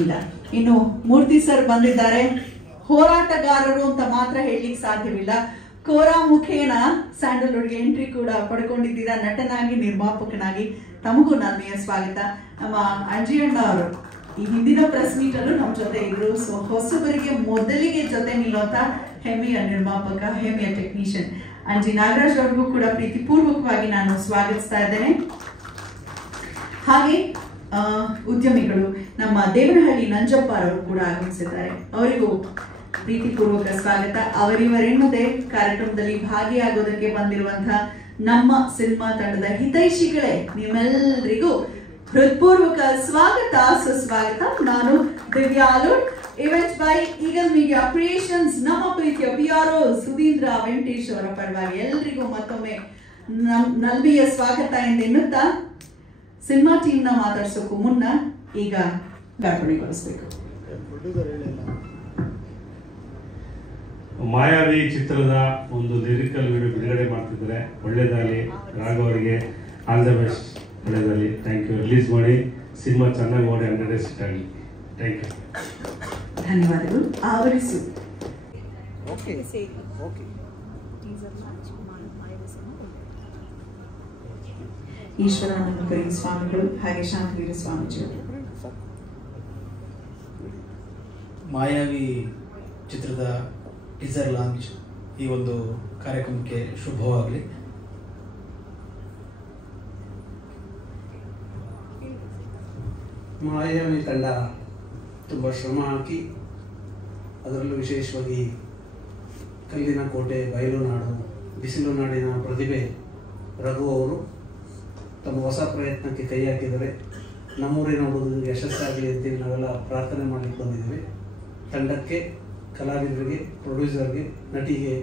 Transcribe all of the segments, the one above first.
ಇಲ್ಲ ಇನ್ನು ಮೂರ್ತಿ ಸರ್ ಬಂದಿದ್ದಾರೆ. ಹೋರಾಟಗಾರರು ಅಂತ ಮಾತ್ರ ಹೇಳಲಿಕ್ಕೆ ಸಾಧ್ಯವಿಲ್ಲ. ಕೋರಾ ಮುಖೇನ ಸ್ಯಾಂಡಲ್ವುಡ್ಗೆ ಎಂಟ್ರಿ ಕೂಡ ಪಡ್ಕೊಂಡಿದ್ದೀರಾ. ನಟನಾಗಿ ನಿರ್ಮಾಪಕನಾಗಿ ತಮಗೂ ನನ್ನೆಯ ಸ್ವಾಗತ. ನಮ್ಮ ಅಜ್ಜಿಯಣ್ಣ ಅವರು ಈ ಹಿಂದಿನ ಪ್ರೆಸ್ ಮೀಟ್ ಅಲ್ಲೂ ನಮ್ಮ ಜೊತೆ ಇದ್ರು. ಸೊ ಹೊಸಬರಿಗೆ ಮೊದಲಿಗೆ ಜೊತೆ ನಿಲ್ಲುವಂತ ಹೆಮ್ಮೆಯ ನಿರ್ಮಾಪಕ, ಹೆಮ್ಮೆಯ ಟೆಕ್ನಿಷಿಯನ್ ಅಂಜಿ ನಾಗರಾಜ್ ಅವ್ರಿಗೂ ಕೂಡ ಪ್ರೀತಿಪೂರ್ವಕವಾಗಿ ನಾನು ಸ್ವಾಗತಿಸ್ತಾ ಇದ್ದೇನೆ. ಹಾಗೆ ಉದ್ಯಮಿಗಳು ನಮ್ಮ ದೇವನಹಳ್ಳಿ ನಂಜಪ್ಪ ಅವರು ಕೂಡ ಆಗಮಿಸಿದ್ದಾರೆ. ಅವರಿಗೂ ಪ್ರೀತಿಪೂರ್ವಕ ಸ್ವಾಗತ. ಅವರಿವರೆನ್ನದೇ ಕಾರ್ಯಕ್ರಮದಲ್ಲಿ ಭಾಗಿಯಾಗೋದಕ್ಕೆ ಬಂದಿರುವಂತಹ ನಮ್ಮ ಸಿನಿಮಾ ತಂಡದ ಹಿತೈಷಿಗಳೇ, ನಿಮ್ಮೆಲ್ಲರಿಗೂ ಹೃತ್ಪೂರ್ವಕ ಸ್ವಾಗತ, ಸುಸ್ವಾಗತ. ನಾನು ದಿವ್ಯಾ ಅಲೂಡ್, event by Eagle Media Creations, ನಮ್ಮ ಪ್ರೀತಿಯ PRO ಸುಧೀಂದ್ರ ವೆಂಕಟೇಶ್ ಅವರ ಪರವಾಗಿ ಎಲ್ಲರಿಗೂ ಮತ್ತೊಮ್ಮೆ ನಲ್ಮೆಯ ಸ್ವಾಗತ ಎಂದೆನ್ನುತ್ತಾ ಸಿನಿಮಾ ಟೀಮ್ನ ಮಾತಾಡ್ಸೋಕ್ಕೂ ಮುನ್ನ ಈಗ ಗಾರ್ಪಣೆಗೊಳಿಸಬೇಕು. ಮಾಯಾವಿ ಚಿತ್ರದ ಒಂದು ಲಿರಿಕಲ್ ವಿಡಿಯೋ ಬಿಡುಗಡೆ ಮಾಡ್ತಿದ್ದಾರೆ. ಒಳ್ಳೇದಾಗಲಿ, ರಾಘವರಿಗೆ ಆಲ್ ದ ಬೆಸ್ಟ್, ಒಳ್ಳೇದಾಗಲಿ. Thank you. ರಿಲೀಸ್ ಮಾಡಿ, ಸಿನಿಮಾ ಚೆನ್ನಾಗಿ ಓಡಿ 100 ಡೇಸ್ ಆಗಲಿ. Thank you. ಧನ್ಯವಾದಗಳು. ಆವರಿಸು. ಈಶ್ವರಾನಂದ ಕರೀಂ ಸ್ವಾಮಿಗಳು ಹಾಗೆ ಶಾಂತವೀರ ಸ್ವಾಮೀಜಿಗಳು. ಮಾಯಾವಿ ಚಿತ್ರದ ಟೀಸರ್ ಲಾಂಚ್ ಈ ಒಂದು ಕಾರ್ಯಕ್ರಮಕ್ಕೆ ಶುಭವಾಗಲಿ. ಮಾಯಾವಿ ತಂಡ ತುಂಬ ಶ್ರಮ ಹಾಕಿ, ಅದರಲ್ಲೂ ವಿಶೇಷವಾಗಿ ಕಲ್ಲಿನ ಕೋಟೆ, ಬಯಲು ನಾಡು, ಬಿಸಿಲು ನಾಡಿನ ಪ್ರತಿಭೆ ರಘು ಅವರು ತಮ್ಮ ಹೊಸ ಪ್ರಯತ್ನಕ್ಕೆ ಕೈ ಹಾಕಿದರೆ ನಮ್ಮೂರಿನ ಹುಡುಗರಿಗೆ ಯಶಸ್ಸಾಗಲಿ ಅಂತೇಳಿ ನಾವೆಲ್ಲ ಪ್ರಾರ್ಥನೆ ಮಾಡಲಿಕ್ಕೆ ಬಂದಿದ್ದೀವಿ. ತಂಡಕ್ಕೆ, ಕಲಾವಿದರಿಗೆ, ಪ್ರೊಡ್ಯೂಸರ್ಗೆ, ನಟಿಗೆ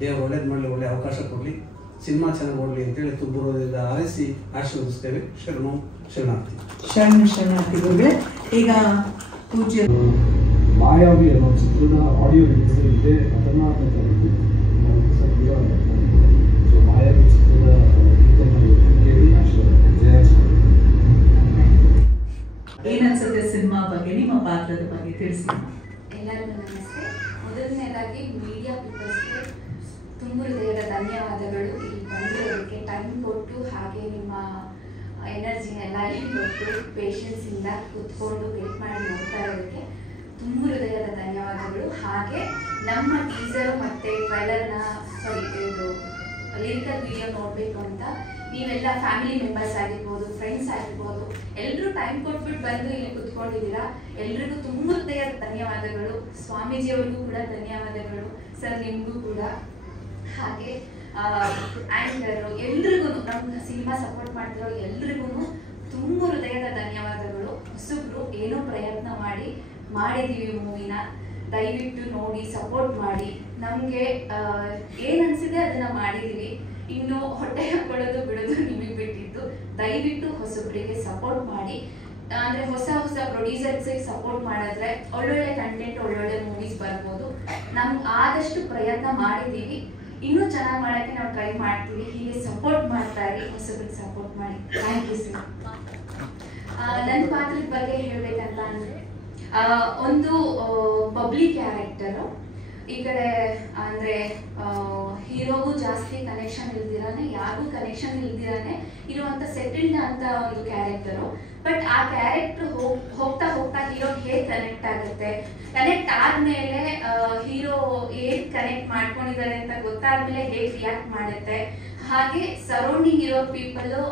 ದೇವರು ಒಳ್ಳೇದು ಮಾಡಲಿ, ಒಳ್ಳೆಯ ಅವಕಾಶ ಕೊಡಲಿ, ಸಿನಿಮಾ ಚೆನ್ನಾಗಿ ಓಡಲಿ ಅಂತೇಳಿ ತುಂಬುವುದರಿಂದ ಆರಿಸಿ ಆಶೀರ್ವದಿಸ್ತೇವೆ. ಶರಣು ಶರಣಾರ್ಥಿ. ಶರಣಾರ್ಥಿ ಗುರುಗಳೇ. ಈಗ ಪೂಜ್ಯ ಮಾಯಾವಿ ಅನ್ನೋ ಚಿತ್ರದ ಆಡಿಯೋ ರಿಲೀಸ್ ಇದೆ, 14ನೇ ತಾರೀಕು. ಸೊ ಮಾಯಾವಿ ಚಿತ್ರದ ಕೇಳಿ ಏನನ್ಸುತ್ತೆ ಸಿನಿಮಾ ಬಗ್ಗೆ, ನಿಮ್ಮ ಪಾತ್ರದ ಬಗ್ಗೆ ತಿಳಿಸಿ. ಎಲ್ಲರಿಗೂ ನಮಸ್ತೆ. ಮೊದಲನೇದಾಗಿ ಮೀಡಿಯಾ ಪೀಪಲ್ಸ್ಗೆ ತುಂಬ ಹೃದಯದ ಧನ್ಯವಾದಗಳು. ಇಲ್ಲಿ ಬಂದಿರೋದಕ್ಕೆ ಟೈಮ್ ಕೊಟ್ಟು, ಹಾಗೆ ನಿಮ್ಮ ಎನರ್ಜಿನೆಲ್ಲ ಇಲ್ಲಿ ಕೊಟ್ಟು ಪೇಷನ್ಸಿಂದ ಕೂತ್ಕೊಂಡು ವೇಟ್ ಮಾಡಿ ನೋಡ್ತಾ ಇರೋದಕ್ಕೆ ತುಂಬ ಹೃದಯದ ಧನ್ಯವಾದಗಳು. ಹಾಗೆ ನಮ್ಮ ಟೀಸರ್ ಮತ್ತು ಟ್ರೈಲರ್ನ ಇದು ಲಿರಿಕಲ್ ವಿಡಿಯೋ ನೋಡಬೇಕು ಅಂತ ನೀವೆಲ್ಲ ಫ್ಯಾಮಿಲಿ ಮೆಂಬರ್ಸ್ ಆಗಿರ್ಬೋದು, ಫ್ರೆಂಡ್ಸ್ ಆಗಿರ್ಬೋದು, ಎಲ್ಲರೂ ಟೈಮ್ ಕೊಟ್ಬಿಟ್ಟು ಬಂದು ಇಲ್ಲಿ ಕುತ್ಕೊಂಡಿದ್ದೀರಾ. ಎಲ್ರಿಗೂ ತುಂಬ ಹೃದಯದ ಧನ್ಯವಾದಗಳು. ಸ್ವಾಮೀಜಿಯವ್ರಿಗೂ ಕೂಡ ಧನ್ಯವಾದಗಳು. ಸರ್ ನಿಮಗೂ ಕೂಡ, ಹಾಗೆ ಆ್ಯಂಕರು ಎಲ್ರಿಗೂ, ನಮ್ಮ ಸಿನಿಮಾ ಸಪೋರ್ಟ್ ಮಾಡ್ತಿರೋ ಎಲ್ರಿಗೂ ತುಂಬ ಹೃದಯದ ಧನ್ಯವಾದಗಳು. ಹೊಸಬ್ರು ಏನೋ ಪ್ರಯತ್ನ ಮಾಡಿದ್ದೀವಿ ಮೂವಿನ, ದಯವಿಟ್ಟು ನೋಡಿ ಸಪೋರ್ಟ್ ಮಾಡಿ. ನಮಗೆ ಏನು ಅನಿಸಿದೆ ಅದನ್ನು ಮಾಡಿದ್ದೀವಿ. ಇನ್ನು ಹೊಟ್ಟೆ ಹಾಕೊಳ್ಳೋದು ಬಿಡೋದು ನಿಮಗೆ ಬಿಟ್ಟಿದ್ದು. ದಯವಿಟ್ಟು ಹೊಸಬ್ರಿಗೆ ಸಪೋರ್ಟ್ ಮಾಡಿ. ಅಂದರೆ ಹೊಸ ಪ್ರೊಡ್ಯೂಸರ್ಸಿಗೆ ಸಪೋರ್ಟ್ ಮಾಡಿದ್ರೆ ಒಳ್ಳೊಳ್ಳೆ ಕಂಟೆಂಟ್, ಒಳ್ಳೊಳ್ಳೆ ಮೂವೀಸ್ ಬರ್ಬೋದು. ನಮ್ಗೆ ಆದಷ್ಟು ಪ್ರಯತ್ನ ಮಾಡಿದ್ದೀವಿ, ಇನ್ನೂ ಚೆನ್ನಾಗಿ ಮಾಡೋಕ್ಕೆ ನಾವು ಟ್ರೈ ಮಾಡ್ತೀವಿ. ಹೀಗೆ ಸಪೋರ್ಟ್ ಮಾಡ್ತಾ ಇರಿ, ಹೊಸಬ್ರಿಗೆ ಸಪೋರ್ಟ್ ಮಾಡಿ. Thank you sir. ನನ್ನ ಪಾತ್ರದ ಬಗ್ಗೆ ಹೇಳಬೇಕಂತ ಅಂದರೆ, ಒಂದು ಪಬ್ಲಿಕ್ ಕ್ಯಾರೆಕ್ಟರು. ಈ ಕಡೆ ಅಂದರೆ ಹೀರೋಗೂ ಜಾಸ್ತಿ ಕನೆಕ್ಷನ್ ಇಲ್ದಿರಾನೆ, ಯಾರಿಗೂ ಕನೆಕ್ಷನ್ ಇಲ್ದಿರಾನೆ ಇರುವಂಥ ಸೆಟಲ್ಡ್ ಅಂತ ಒಂದು ಕ್ಯಾರೆಕ್ಟರು. ಬಟ್ ಆ ಕ್ಯಾರೆಕ್ಟರ್ ಹೋಗ್ತಾ ಹೋಗ್ತಾ ಹೀರೋ ಹೇಗೆ ಕನೆಕ್ಟ್ ಆಗುತ್ತೆ, ಕನೆಕ್ಟ್ ಆದಮೇಲೆ ಹೀರೋ ಹೇಗೆ ಕನೆಕ್ಟ್ ಮಾಡ್ಕೊಂಡಿದ್ದಾರೆ ಅಂತ ಗೊತ್ತಾದ್ಮೇಲೆ ಹೇಗೆ ರಿಯಾಕ್ಟ್ ಮಾಡುತ್ತೆ, ಹಾಗೆ ಸರೌಂಡಿಂಗ್ ಇರೋ ಪೀಪಲ್ಲು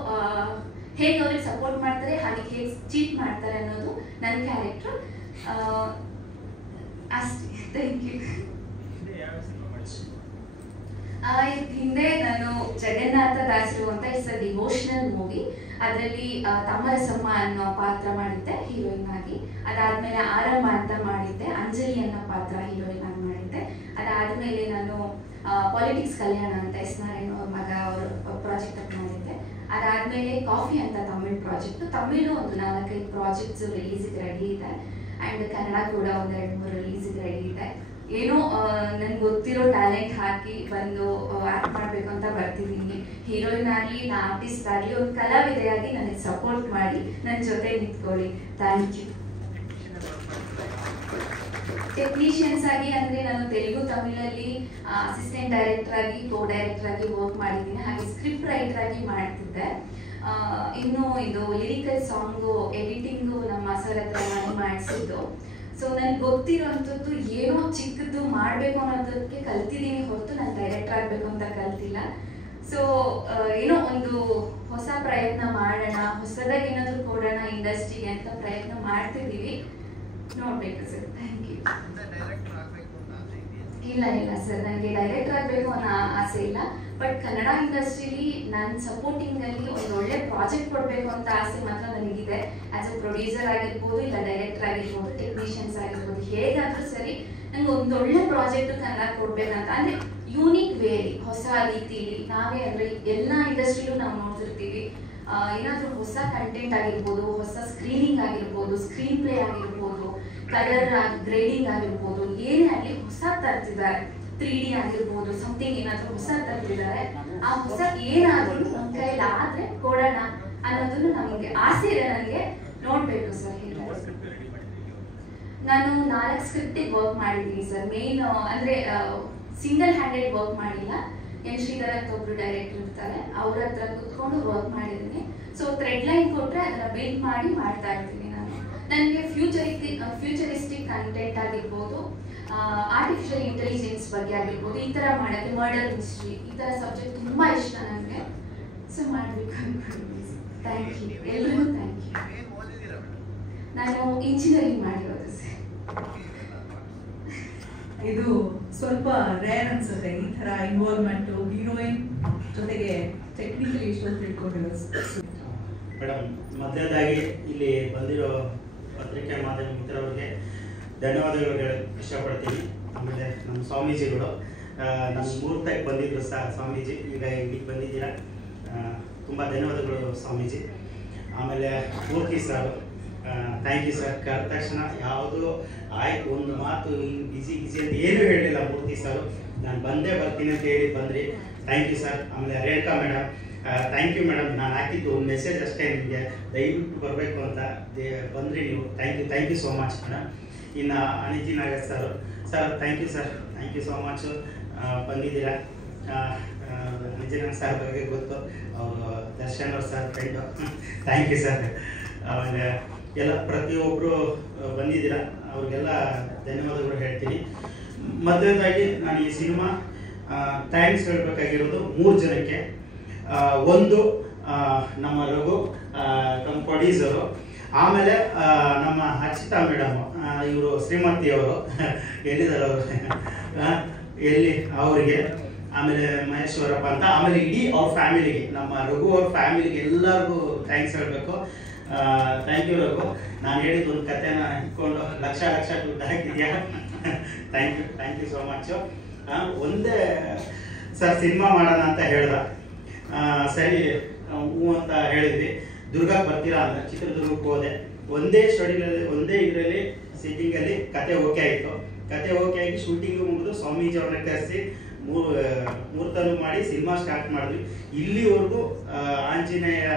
ಹೇಗೆ ಅವ್ರಿಗೆ ಸಪೋರ್ಟ್ ಮಾಡ್ತಾರೆ, ಹಾಗೆ ಹೇಗೆ ಚೀಟ್ ಮಾಡ್ತಾರೆ ಅನ್ನೋದು ನನ್ನ ಕ್ಯಾರೆಕ್ಟರ್. ಅಷ್ಟೇ. Thank you. ಹಿಂದೆ ನಾನು ಜಗನ್ನಾಥ ದಾಸರು ಅಂತ ಇಟ್ಸ್ ಅ ಡಿವೋಷನಲ್ ಮೂವಿ, ಅದರಲ್ಲಿ ತಮ್ಮರಸಮ್ಮ ಅನ್ನೋ ಪಾತ್ರ ಮಾಡಿದ್ದೆ ಹೀರೋಯಿನ್ ಆಗಿ. ಅದಾದ್ಮೇಲೆ ಆರಮ್ಮ ಅಂತ ಮಾಡಿದ್ದೆ, ಅಂಜಲಿ ಅನ್ನೋ ಪಾತ್ರ ಹೀರೋಯಿನ್ ಆಗಿ ಮಾಡಿದ್ದೆ. ಅದಾದ್ಮೇಲೆ ನಾನು ಪಾಲಿಟಿಕ್ಸ್ ಕಲ್ಯಾಣ ಅಂತ ಎಸ್ ನಾರಾಯಣ ಅವ್ರ ಮಗ ಅವರು ಪ್ರಾಜೆಕ್ಟ್ ಮಾಡಿದ್ದೆ. ಅದಾದ್ಮೇಲೆ ಕಾಫಿ ಅಂತ ತಮಿಳ್ ಪ್ರಾಜೆಕ್ಟ್. ತಮಿಳು ಒಂದು 4-5 ಪ್ರಾಜೆಕ್ಟ್ಸ್ ರಿಲೀಸಿಗೆ ರೆಡಿ ಇದೆ, ಆ್ಯಂಡ್ ಕನ್ನಡ ಕೂಡ 1-2-3 ರಿಲೀಸಿಗೆ ರೆಡಿ ಇದೆ. ಏನೋ ನನ್ಗೆ ಗೊತ್ತಿರೋ ಟ್ಯಾಲೆಂಟ್ ಹಾಕಿ ಬಂದು ಆ್ಯಕ್ಟ್ ಮಾಡಬೇಕು ಅಂತ ಬರ್ತಿದ್ದೀನಿ. ಹೀರೋಯಿನ್ ಆಗಲಿ, ನಾ ಆರ್ಟಿಸ್ಟ್ ಆಗಲಿ, ಒಂದು ಕಲಾವಿದೆಯಾಗಿ ನನಗೆ ಸಪೋರ್ಟ್ ಮಾಡಿ ನನ್ನ ಜೊತೆ ನಿಂತ್ಕೊಳ್ಳಿ. Thank you. ಟೆಕ್ನಿಷಿಯನ್ಸ್ ಆಗಿ ಅಂದರೆ ನಾನು ತೆಲುಗು ತಮಿಳಲ್ಲಿ ಅಸಿಸ್ಟೆಂಟ್ ಡೈರೆಕ್ಟರ್ ಆಗಿ ಕೋ ಡೈರೆಕ್ಟರ್ ಆಗಿ ವರ್ಕ್ ಮಾಡಿದ್ದೀನಿ, ಹಾಗೆ ಸ್ಕ್ರಿಪ್ಟ್ ರೈಟರ್ ಆಗಿ ಮಾಡ್ತಿದ್ದೆ. ಇನ್ನು ಇದು ಲಿರಿಕಲ್ ಸಾಂಗು ಎಡಿಟಿಂಗು ನಮ್ಮ ಸರ್ ಹತ್ರ ಮಾಡಿಸಿದ್ದು. ಸೊ ನನಗೆ ಗೊತ್ತಿರೋಂಥದ್ದು ಏನೋ ಚಿಕ್ಕದು ಮಾಡಬೇಕು ಅನ್ನೋದಕ್ಕೆ ಕಲ್ತಿದ್ದೀನಿ ಹೊರತು ನಾನು ಡೈರೆಕ್ಟರ್ ಆಗಬೇಕು ಅಂತ ಕಲ್ತಿಲ್ಲ. ಸೊ ಏನೋ ಒಂದು ಹೊಸ ಪ್ರಯತ್ನ ಮಾಡೋಣ, ಹೊಸದಾಗಿ ಏನಾದರೂ ಕೊಡೋಣ ಇಂಡಸ್ಟ್ರಿಗೆ ಅಂತ ಪ್ರಯತ್ನ ಮಾಡ್ತಿದ್ದೀವಿ, ನೋಡಬೇಕು ಸರ್. Thank you. ಇಲ್ಲ ಸರ್, ನನಗೆ ಡೈರೆಕ್ಟರ್ ಆಗಬೇಕು ಅನ್ನೋ ಆಸೆ ಇಲ್ಲ, ಬಟ್ ಕನ್ನಡ ಇಂಡಸ್ಟ್ರಿಲಿ ನನ್ನ ಸಪೋರ್ಟಿಂಗಲ್ಲಿ ಒಂದು ಒಳ್ಳೆ ಪ್ರಾಜೆಕ್ಟ್ ಕೊಡಬೇಕು ಅಂತ ಆಸೆ ಮಾತ್ರ ನನಗಿದೆ. ಆ್ಯಸ್ ಅ ಪ್ರೊಡ್ಯೂಸರ್ ಆಗಿರ್ಬೋದು, ಇಲ್ಲ ಡೈರೆಕ್ಟರ್ ಆಗಿರ್ಬೋದು, ಟೆಕ್ನಿಷಿಯನ್ಸ್ ಆಗಿರ್ಬೋದು, ಹೇಗಾದರೂ ಸರಿ ನನಗೆ ಒಂದು ಒಳ್ಳೆ ಪ್ರಾಜೆಕ್ಟ್ ಕನ್ನಡ ಕೊಡ್ಬೇಕಂತ, ಅಂದರೆ ಯೂನಿಕ್ ವೇಲಿ, ಹೊಸ ರೀತಿಲಿ. ನಾವೇ ಅಂದರೆ ಎಲ್ಲ ಇಂಡಸ್ಟ್ರಿಲೂ ನಾವು ನೋಡ್ತಿರ್ತೀವಿ, ಏನಾದರೂ ಹೊಸ ಕಂಟೆಂಟ್ ಆಗಿರ್ಬೋದು, ಹೊಸ ಸ್ಕ್ರೀನಿಂಗ್ ಆಗಿರ್ಬೋದು, ಸ್ಕ್ರೀನ್ ಪ್ಲೇ ಆಗಿರ್ಬೋದು, ಕಲರ್ ಗ್ರೇಡಿಂಗ್ ಆಗಿರ್ಬೋದು, ಏನೇ ಆಗಲಿ ಹೊಸ ತರ್ತಿದ್ದಾರೆ. 3D ಆಗಿರ್ಬೋದು, ಸಮಥಿಂಗ್ ಏನಾದರೂ ಹೊಸ ತರ್ತಿದ್ದಾರೆ. ಆ ಹೊಸ ಏನಾದರೂ ನಮ್ಮ ಕೈಯಲ್ಲಿ ಆದರೆ ಕೊಡೋಣ ಅನ್ನೋದನ್ನು ನಮಗೆ ಆಸೆ ಇದೆ. ನನಗೆ ನೋಡಬೇಕು ಸರ್. ನಾನು 4 ಸ್ಕ್ರಿಪ್ಟಿಗೆ ವರ್ಕ್ ಮಾಡಿದ್ದೀನಿ ಸರ್. ಮೇನ್ ಅಂದರೆ ಸಿಂಗಲ್ ಹ್ಯಾಂಡೆಡ್ ವರ್ಕ್ ಮಾಡಿಲ್ಲ. ಎನ್ ಶ್ರೀಧರ್ ಅಂತ ಒಬ್ರು ಡೈರೆಕ್ಟರ್ ಇರ್ತಾರೆ, ಅವ್ರ ಹತ್ರ ಕುತ್ಕೊಂಡು ವರ್ಕ್ ಮಾಡಿದ್ದೀನಿ. ಸೊ ಥ್ರೆಡ್ ಲೈನ್ ಕೊಟ್ಟರೆ ಅದನ್ನ ಬಿಲ್ಡ್ ಮಾಡಿ ಮಾಡ್ತಾ ಇರ್ತೀನಿ ನಾನು. ನನಗೆ ಫ್ಯೂಚರಿಸ್ಟಿಕ್ ಕಂಟೆಂಟ್ ಆಗಿರ್ಬೋದು, ಆರ್ಟಿಫಿಷಿಯಲ್ ಇಂಟೆಲಿಜೆನ್ಸ್ ಬಗ್ಗೆ ಆಗಿರ್ಬೋದು, ಈ ಥರ ಮಾಡೋಕ್ಕೆ, ಮರ್ಡರ್ ಮಿಸ್ಟ್ರಿ, ಈ ಥರ ಸಬ್ಜೆಕ್ಟ್ ತುಂಬ ಇಷ್ಟ ನನಗೆ. ಸೊ ಮಾಡಬೇಕು ಅಂದ್ಕೊಂಡಿದ್ದೀನಿ. ಥ್ಯಾಂಕ್ ಯು, ಎಲ್ರಿಗೂ ಥ್ಯಾಂಕ್ ಯು. ನಾನು ಇಂಜಿನಿಯರಿಂಗ್ ಮಾಡಿರೋದು ಸರ್. ಇದು ಸ್ವಲ್ಪ ರೇರ್ ಅನ್ಸುತ್ತೆ ಈ ಥರ ಇನ್ವಾಲ್ವ್ಮೆಂಟು, ಹೀರೋಯಿನ್ ಜೊತೆಗೆ ಟೆಕ್ನಿಕಲಿ ಇಷ್ಟೊಂದು ತಿಳ್ಕೊಂಡಿರೋದು. ಮೇಡಮ್, ಮೊದಲನೇದಾಗಿ ಇಲ್ಲಿ ಬಂದಿರೋ ಪತ್ರಿಕೆ ಮಾಧ್ಯಮ ಮಿತ್ರರಿಗೆ ಧನ್ಯವಾದಗಳು ಹೇಳಕ್ಕೆ ಇಷ್ಟಪಡ್ತೀನಿ. ಆಮೇಲೆ ನಮ್ಮ ಸ್ವಾಮೀಜಿಗಳು ನಮ್ಮ ಮುಹೂರ್ತಕ್ಕೆ ಬಂದಿದ್ರು ಸ್ವಾಮೀಜಿ, ಈಗ ಇಲ್ಲಿಗೆ ಬಂದಿದ್ದೀರಾ, ತುಂಬ ಧನ್ಯವಾದಗಳು ಸ್ವಾಮೀಜಿ. ಆಮೇಲೆ ಮೂರ್ತಿ ಸರ್, ಥ್ಯಾಂಕ್ ಯು ಸರ್. ಕರೆದ ತಕ್ಷಣ ಯಾವುದು ಆಯ್ತು, ಒಂದು ಮಾತು ಹಿಂಗೆ ಬಿಸಿ ಅಂತ ಏನೂ ಹೇಳಲಿಲ್ಲ ಮೂರ್ತಿ ಸರ್. ನಾನು ಬರ್ತೀನಿ ಅಂತ ಹೇಳಿ ಬಂದ್ರಿ, ಥ್ಯಾಂಕ್ ಯು ಸರ್. ಆಮೇಲೆ Rekha madam, thank you madam. ನಾನು ಹಾಕಿದ್ದು ಒಂದು ಮೆಸೇಜ್ ಅಷ್ಟೇ ನಿಮಗೆ, ದಯವಿಟ್ಟು ಬರಬೇಕು ಅಂತ ಬಂದ್ರಿ ನೀವು. Thank you so much madam. ಇನ್ನು ಅನಿಜಿ ನಾಗರ್ sir, thank you sir, thank you so much. ಬಂದಿದ್ದೀರಾ. ನಿಜನಾಗ್ ಸರ್ ಬಗ್ಗೆ ಗೊತ್ತು, ಅವರು ದರ್ಶನ್ ಅವ್ರ sir friend, thank you sir. ಆಮೇಲೆ ಎಲ್ಲ ಪ್ರತಿಯೊಬ್ಬರು ಬಂದಿದ್ದೀರಾ, ಅವ್ರಿಗೆಲ್ಲ ಧನ್ಯವಾದಗಳು ಹೇಳ್ತೀನಿ. ಮೊದಲನೇದಾಗಿ ನಾನು ಈ ಸಿನಿಮಾ ಥ್ಯಾಂಕ್ಸ್ ಹೇಳಬೇಕಾಗಿರೋದು 3 ಜನಕ್ಕೆ. ಒಂದು ನಮ್ಮ ರಘು, ನಮ್ಮ ಪ್ರೊಡ್ಯೂಸರು, ಆಮೇಲೆ ನಮ್ಮ ಅರ್ಚಿತಾ ಮೇಡಮ್, ಇವರು ಶ್ರೀಮತಿಯವರು ಎಲ್ಲಿದ್ದಾರೆ ಅವರು, ಎಲ್ಲಿ ಅವರಿಗೆ, ಆಮೇಲೆ ಮಹೇಶ್ವರಪ್ಪ ಅಂತ, ಆಮೇಲೆ ಇಡೀ ಅವ್ರ ಫ್ಯಾಮಿಲಿಗೆ, ನಮ್ಮ ರಘು ಅವ್ರ ಫ್ಯಾಮಿಲಿಗೆ ಎಲ್ಲರಿಗೂ ಥ್ಯಾಂಕ್ಸ್ ಹೇಳಬೇಕು. Thank you Raghu. ನಾನು ಹೇಳಿದ ಒಂದು ಕಥೆನ ಇಟ್ಕೊಂಡು ಲಕ್ಷ ದುಡ್ಡು ಹಾಕಿದ್ಯಾ, ಥ್ಯಾಂಕ್ ಯು ಸೋ ಮಚ್. ಒಂದೇ ಸರ್ ಸಿನಿಮಾ ಮಾಡೋಣ ಅಂತ ಹೇಳ್ದ, ಸರಿ ಹ್ಞೂ ಅಂತ ಹೇಳಿದ್ವಿ. ದುರ್ಗಕ್ಕೆ ಬರ್ತೀರಾ ಅಂತ ಚಿತ್ರದುರ್ಗಕ್ಕೆ ಹೋದೆ. ಒಂದೇ ಇದರಲ್ಲಿ ಸೀಟಿಂಗಲ್ಲಿ ಕತೆ ಓಕೆ ಆಯಿತು. ಕತೆ ಓಕೆ ಆಗಿ ಶೂಟಿಂಗು ಮುಗಿದು ಸ್ವಾಮೀಜಿ ಅವ್ರನ್ನ ಕರೆಸಿ ಮುಹೂರ್ತನೂ ಮಾಡಿ ಸಿನಿಮಾ ಸ್ಟಾರ್ಟ್ ಮಾಡಿದ್ವಿ. ಇಲ್ಲಿವರೆಗೂ ಆಂಜನೇಯ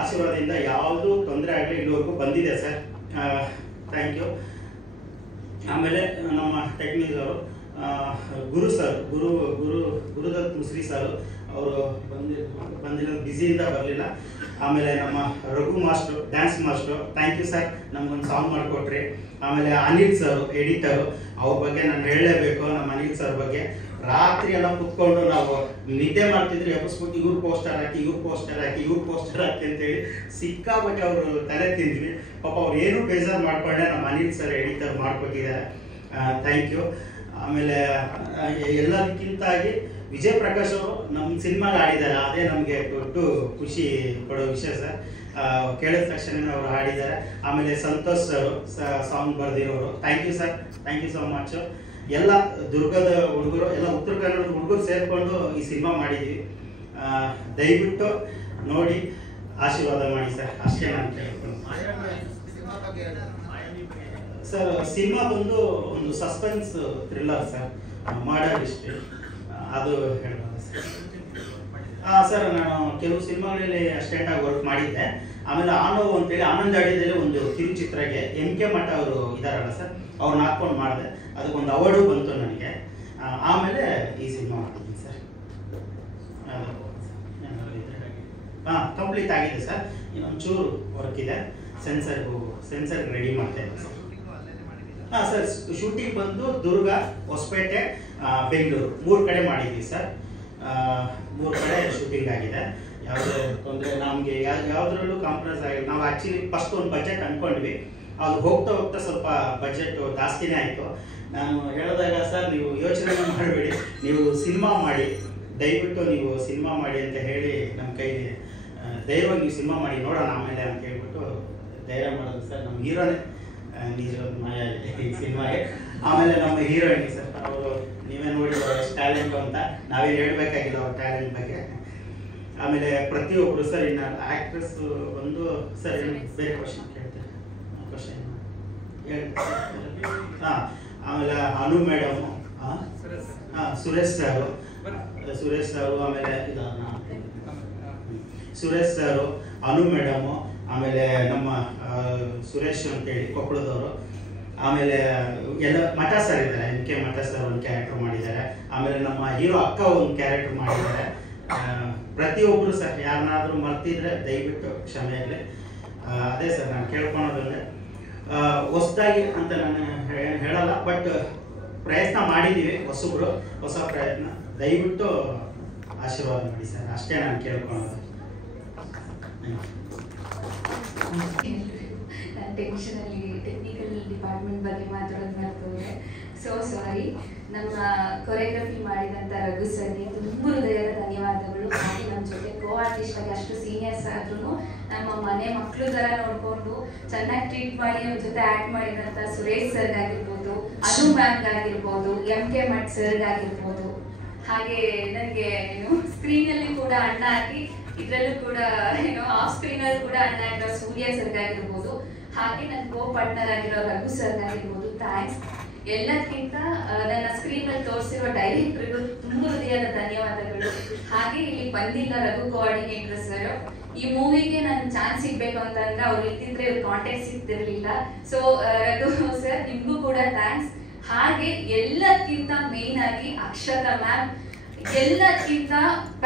ಆಶೀರ್ವಾದದಿಂದ ಯಾವುದೂ ತೊಂದರೆ ಆಗಲಿ ಇಲ್ಲಿವರೆಗೂ ಬಂದಿದೆ ಸರ್. Thank you. ಆಮೇಲೆ ನಮ್ಮ ಟೆಕ್ನಿಕರು ಗುರು ಸರ್, ಗುರುದತ್ ಮುಸ್ರಿ ಸರ್, ಅವರು ಬಂದಿಲ್ಲ, ಬ್ಯುಸಿಯಿಂದ ಬರಲಿಲ್ಲ. ಆಮೇಲೆ ನಮ್ಮ Raghu master, dance master, thank you sir, ನಮ್ಗೊಂದು ಸಾಂಗ್ ಮಾಡಿಕೊಟ್ರಿ. ಆಮೇಲೆ ಅನಿಲ್ ಸರ್ ಎಡಿಟರು, ಅವ್ರ ಬಗ್ಗೆ ನಾನು ಹೇಳಲೇಬೇಕು. ನಮ್ಮ ಅನಿಲ್ ಸರ್ ಬಗ್ಗೆ ರಾತ್ರಿ ಎಲ್ಲ ಕುತ್ಕೊಂಡು ನಾವು ನಿದ್ದೆ ಮಾಡ್ತಿದ್ರು, ಎಬ್ಬಿಸ್ಬಿಟ್ಟು ಇವ್ರು ಪೋಸ್ಟರ್ ಹಾಕಿ ಅಂತೇಳಿ ಸಿಕ್ಕಾಪಟ್ಟೆ ಅವರು ತಲೆ ತಿಂದ್ವಿ. ಪಾಪ ಅವ್ರು ಏನೂ ಬೇಜಾರು ಮಾಡ್ಕೊಂಡೆ ನಮ್ಮ ಅನಿಲ್ ಸರ್ ಎಡಿಟರ್ ಮಾಡ್ಕೊಟ್ಟಿದ್ದಾರೆ, ಥ್ಯಾಂಕ್ ಯು. ಆಮೇಲೆ ಎಲ್ಲದಕ್ಕಿಂತಾಗಿ ವಿಜಯ್ ಪ್ರಕಾಶ್ ಅವರು ನಮ್ಮ ಸಿನಿಮಾಗೆ ಆಡಿದ್ದಾರೆ, ಅದೇ ನಮಗೆ ದೊಡ್ಡ ಖುಷಿ ಕೊಡೋ ವಿಷಯ ಸರ್. ಕೇಳಿದ ತಕ್ಷಣ ಅವರು ಹಾಡಿದ್ದಾರೆ. ಆಮೇಲೆ ಸಂತೋಷ್ ಸರ್ ಸಾಂಗ್ ಬರೆದಿರೋರು, thank you sir, thank you so much. ಎಲ್ಲ ದುರ್ಗದ ಹುಡುಗರು, ಎಲ್ಲ ಉತ್ತರ ಕನ್ನಡದ ಹುಡುಗರು ಸೇರಿಕೊಂಡು ಈ ಸಿನಿಮಾ ಮಾಡಿದ್ವಿ. ದಯವಿಟ್ಟು ನೋಡಿ ಆಶೀರ್ವಾದ ಮಾಡಿ ಸರ್, ಅಷ್ಟೇ ನಾನು ಕೇಳ್ಕೊಂಡು. ಸರ್ ಸಿನಿಮಾ ಬಂದು ಒಂದು suspense thriller sir, murder history, ಅದು ಹೇಳ್ಬೋದು ಸರ್. ಸರ್ ನಾನು ಕೆಲವು ಸಿನಿಮಾಗಳಲ್ಲಿ ಅಸಿಸ್ಟೆಂಟ್ ಆಗಿ ವರ್ಕ್ ಮಾಡಿದ್ದೆ. ಆಮೇಲೆ ಆನೋವು ಅಂತೇಳಿ ಆನಂದ್ ಅಡಿಯಲ್ಲಿ ಒಂದು ಕಿರುಚಿತ್ರಗೆ MK ಮಠ ಅವರು ಇದಾರಲ್ಲ ಸರ್, ಅವ್ರನ್ನ ಹಾಕೊಂಡು ಮಾಡಿದೆ, ಅದಕ್ಕೊಂದು ಅವಾರ್ಡು ಬಂತು ನನಗೆ. ಆಮೇಲೆ ಈ ಸಿನಿಮಾ ಮಾಡಿದ್ದೀನಿ ಸರ್. ಕಂಪ್ಲೀಟ್ ಆಗಿದೆ ಸರ್, ಇನ್ನೊಂಚೂರು ವರ್ಕ್ ಇದೆ, ಸೆನ್ಸರ್ ರೆಡಿ ಮಾಡ್ತಾ ಇದ್ದೀನಿ ಸರ್. ಸರ್ ಶೂಟಿಂಗ್ ಬಂದು ದುರ್ಗ, ಹೊಸಪೇಟೆ, ಬೆಂಗಳೂರು 3 ಕಡೆ ಮಾಡಿದ್ವಿ ಸರ್. 3 ಕಡೆ ಶೂಟಿಂಗ್ ಆಗಿದೆ. ಯಾವುದೇ ತೊಂದರೆ ನಮಗೆ ಯಾವುದ್ರಲ್ಲೂ ಕಾಂಪ್ರಮೈಸ್ ಆಗಿಲ್ಲ. ನಾವು ಆ್ಯಕ್ಚುಲಿ ಫಸ್ಟ್ ಒಂದು ಬಜೆಟ್ ಅಂದ್ಕೊಂಡ್ವಿ, ಅದು ಹೋಗ್ತಾ ಹೋಗ್ತಾ ಸ್ವಲ್ಪ ಬಜೆಟ್ ಜಾಸ್ತಿನೇ ಆಯಿತು. ನಾನು ಹೇಳಿದಾಗ ಸರ್ ನೀವು ಯೋಚನೆ ಮಾಡಬೇಡಿ, ನೀವು ಸಿನಿಮಾ ಮಾಡಿ, ದಯವಿಟ್ಟು ನೀವು ಸಿನಿಮಾ ಮಾಡಿ ಅಂತ ಹೇಳಿ ನಮ್ಮ ಕೈಲಿ ಧೈರ್ಯವಾಗಿ ನೀವು ಸಿನಿಮಾ ಮಾಡಿ ನೋಡೋಣ ಆಮೇಲೆ ಅಂತ ಹೇಳ್ಬಿಟ್ಟು ಧೈರ್ಯ ಮಾಡೋದು ಸರ್. ನಮ್ಮ ಹೀರೋನೇ ನಿಜವಾದ ಮಾಯ ಈ ಸಿನಿಮಾಗೆ. ಆಮೇಲೆ ನಮ್ಮ ಹೀರೋಯಿನ್ ಸರ್, ಅವರು ನೀವೇ ನೋಡಿದ್ರು ಎಷ್ಟು ಟ್ಯಾಲೆಂಟು ಅಂತ, ನಾವೇನು ಹೇಳ್ಬೇಕಾಗಿಲ್ಲ ಅವ್ರ ಟ್ಯಾಲೆಂಟ್ ಬಗ್ಗೆ. ಆಮೇಲೆ ಪ್ರತಿಯೊಬ್ಬರು ಸರ್, ಇನ್ನು ಆ್ಯಕ್ಟ್ರೆಸ್ ಒಂದು ಸರ್ ಬೇರೆ ಕ್ವಶನ್ ಕೇಳ್ತಾರೆ, ಕ್ವಶನ್ ಹೇಳಿ. ಆಮೇಲೆ ಅನು ಮೇಡಮ್, ಸುರೇಶ್ ಸಾರು, ಆಮೇಲೆ ಸುರೇಶ್ ಸಾರು, ಅನು ಮೇಡಮು, ಆಮೇಲೆ ನಮ್ಮ ಸುರೇಶ್ ಅಂತೇಳಿ ಕೊಪ್ಪಳದವರು, ಆಮೇಲೆ ಎಲ್ಲ ಮಠ ಸರ್ ಇದ್ದಾರೆ, MK ಮಠ ಸರ್ ಒಂದು ಕ್ಯಾರೆಕ್ಟರ್ ಮಾಡಿದ್ದಾರೆ, ಆಮೇಲೆ ನಮ್ಮ ಹೀರೋ ಅಕ್ಕ ಒಂದು ಕ್ಯಾರೆಕ್ಟರ್ ಮಾಡಿದ್ದಾರೆ. ಪ್ರತಿಯೊಬ್ಬರು ಸರ್, ಯಾರನ್ನಾದ್ರೂ ಮರ್ತಿದ್ರೆ ದಯವಿಟ್ಟು ಕ್ಷಮೆ ಇರಲಿ. ಅದೇ ಸರ್ ನಾನು ಕೇಳ್ಕೊಳೋದಂದ್ರೆ ಹೊಸದಾಗಿ ಅಂತ ನಾನು ಹೇಳಲ್ಲ, ಬಟ್ ಪ್ರಯತ್ನ ಮಾಡಿದ್ದೀವಿ, ಹೊಸ ಪ್ರಯತ್ನ, ದಯವಿಟ್ಟು ಆಶೀರ್ವಾದ ಮಾಡಿ ಸರ್, ಅಷ್ಟೇ ನಾನು ಕೇಳ್ಕೊಳೋದು. ನಾನು ಟೆಕ್ನಿಕಲ್ ಡಿಪಾರ್ಟ್ಮೆಂಟ್ ಬಗ್ಗೆ ಮಾತಾಡೋದು ಮರ್ತೋದೆ, ಸೋ ಸಾರಿ. ನಮ್ಮ ಕೊರಿಯೋಗ್ರಫಿ ಮಾಡಿದಂಥ ರಘು ಸರ್ಗೆ ತುಂಬ ಹೃದಯದ ಧನ್ಯವಾದಗಳು. ಹಾಗೆ ನಮ್ಮ ಜೊತೆ ಆರ್ಟಿಸ್ಟ್ ಆಗಿ ಅಷ್ಟು ಸೀನಿಯರ್ಸ್ ಆದ್ರೂ ನಮ್ಮ ಮನೆ ಮಕ್ಕಳು ಥರ ನೋಡಿಕೊಂಡು ಚೆನ್ನಾಗಿ ಟ್ರೀಟ್ ಮಾಡಿ ನಮ್ಮ ಜೊತೆ ಆ್ಯಕ್ಟ್ ಮಾಡಿದಂಥ ಸುರೇಶ್ ಸರ್ಗಾಗಿರ್ಬೋದು, ಅನು ಮ್ಯಾಮ್ಗಾಗಿರ್ಬೋದು, MK ಮಠ್ ಸರ್ಗಾಗಿರ್ಬೋದು, ಹಾಗೆ ನನಗೆ ಸ್ಕ್ರೀನಲ್ಲಿ ಕೂಡ ಅಣ್ಣ ಆಗಿ, ಇದರಲ್ಲೂ ಕೂಡ ಆಫ್ ಸ್ಕ್ರೀನಲ್ಲಿ ಕೂಡ ಅಣ್ಣ ಆಗಿರೋ ಸೂರ್ಯ ಸರ್ಗಾಗಿರ್ಬೋದು, ಹಾಗೆ ನನ್ನ ಪಾರ್ಟ್ನರ್ ಆಗಿರೋ ರಘು ಸರ್ಗಾಗಿರ್ಬೋದು, ಥ್ಯಾಂಕ್ಸ್. ಎಲ್ಲದಕ್ಕಿಂತ ನನ್ನ ಸ್ಕ್ರೀನಲ್ಲಿ ತೋರಿಸಿರೋ ಡೈರೆಕ್ಟ್ರಿಗೂ ತುಂಬ ಹೃದಯದ ಧನ್ಯವಾದಗಳು. ಹಾಗೆ ಇಲ್ಲಿ ಬಂದಿಲ್ಲ ರಘು ಕೋಆರ್ಡಿನೇಟರ್ ಸರ್, ಈ ಮೂವಿಗೆ ನನಗೆ ಚಾನ್ಸ್ ಸಿಗ್ಬೇಕು ಅಂತಂದ್ರೆ ಅವ್ರು ಇರ್ತಿದ್ರೆ ಇವ್ರು ಕಾಂಟ್ಯಾಕ್ಟ್ ಸಿಗ್ತಿರ್ಲಿಲ್ಲ. ಸೊ ರಘು ಸರ್ ನಿಮಗೂ ಕೂಡ ಥ್ಯಾಂಕ್ಸ್. ಹಾಗೆ ಎಲ್ಲಕ್ಕಿಂತ ಮೇನ್ ಆಗಿ ಅಕ್ಷತಾ ಮ್ಯಾಮ್, ಎಲ್ಲಕ್ಕಿಂತ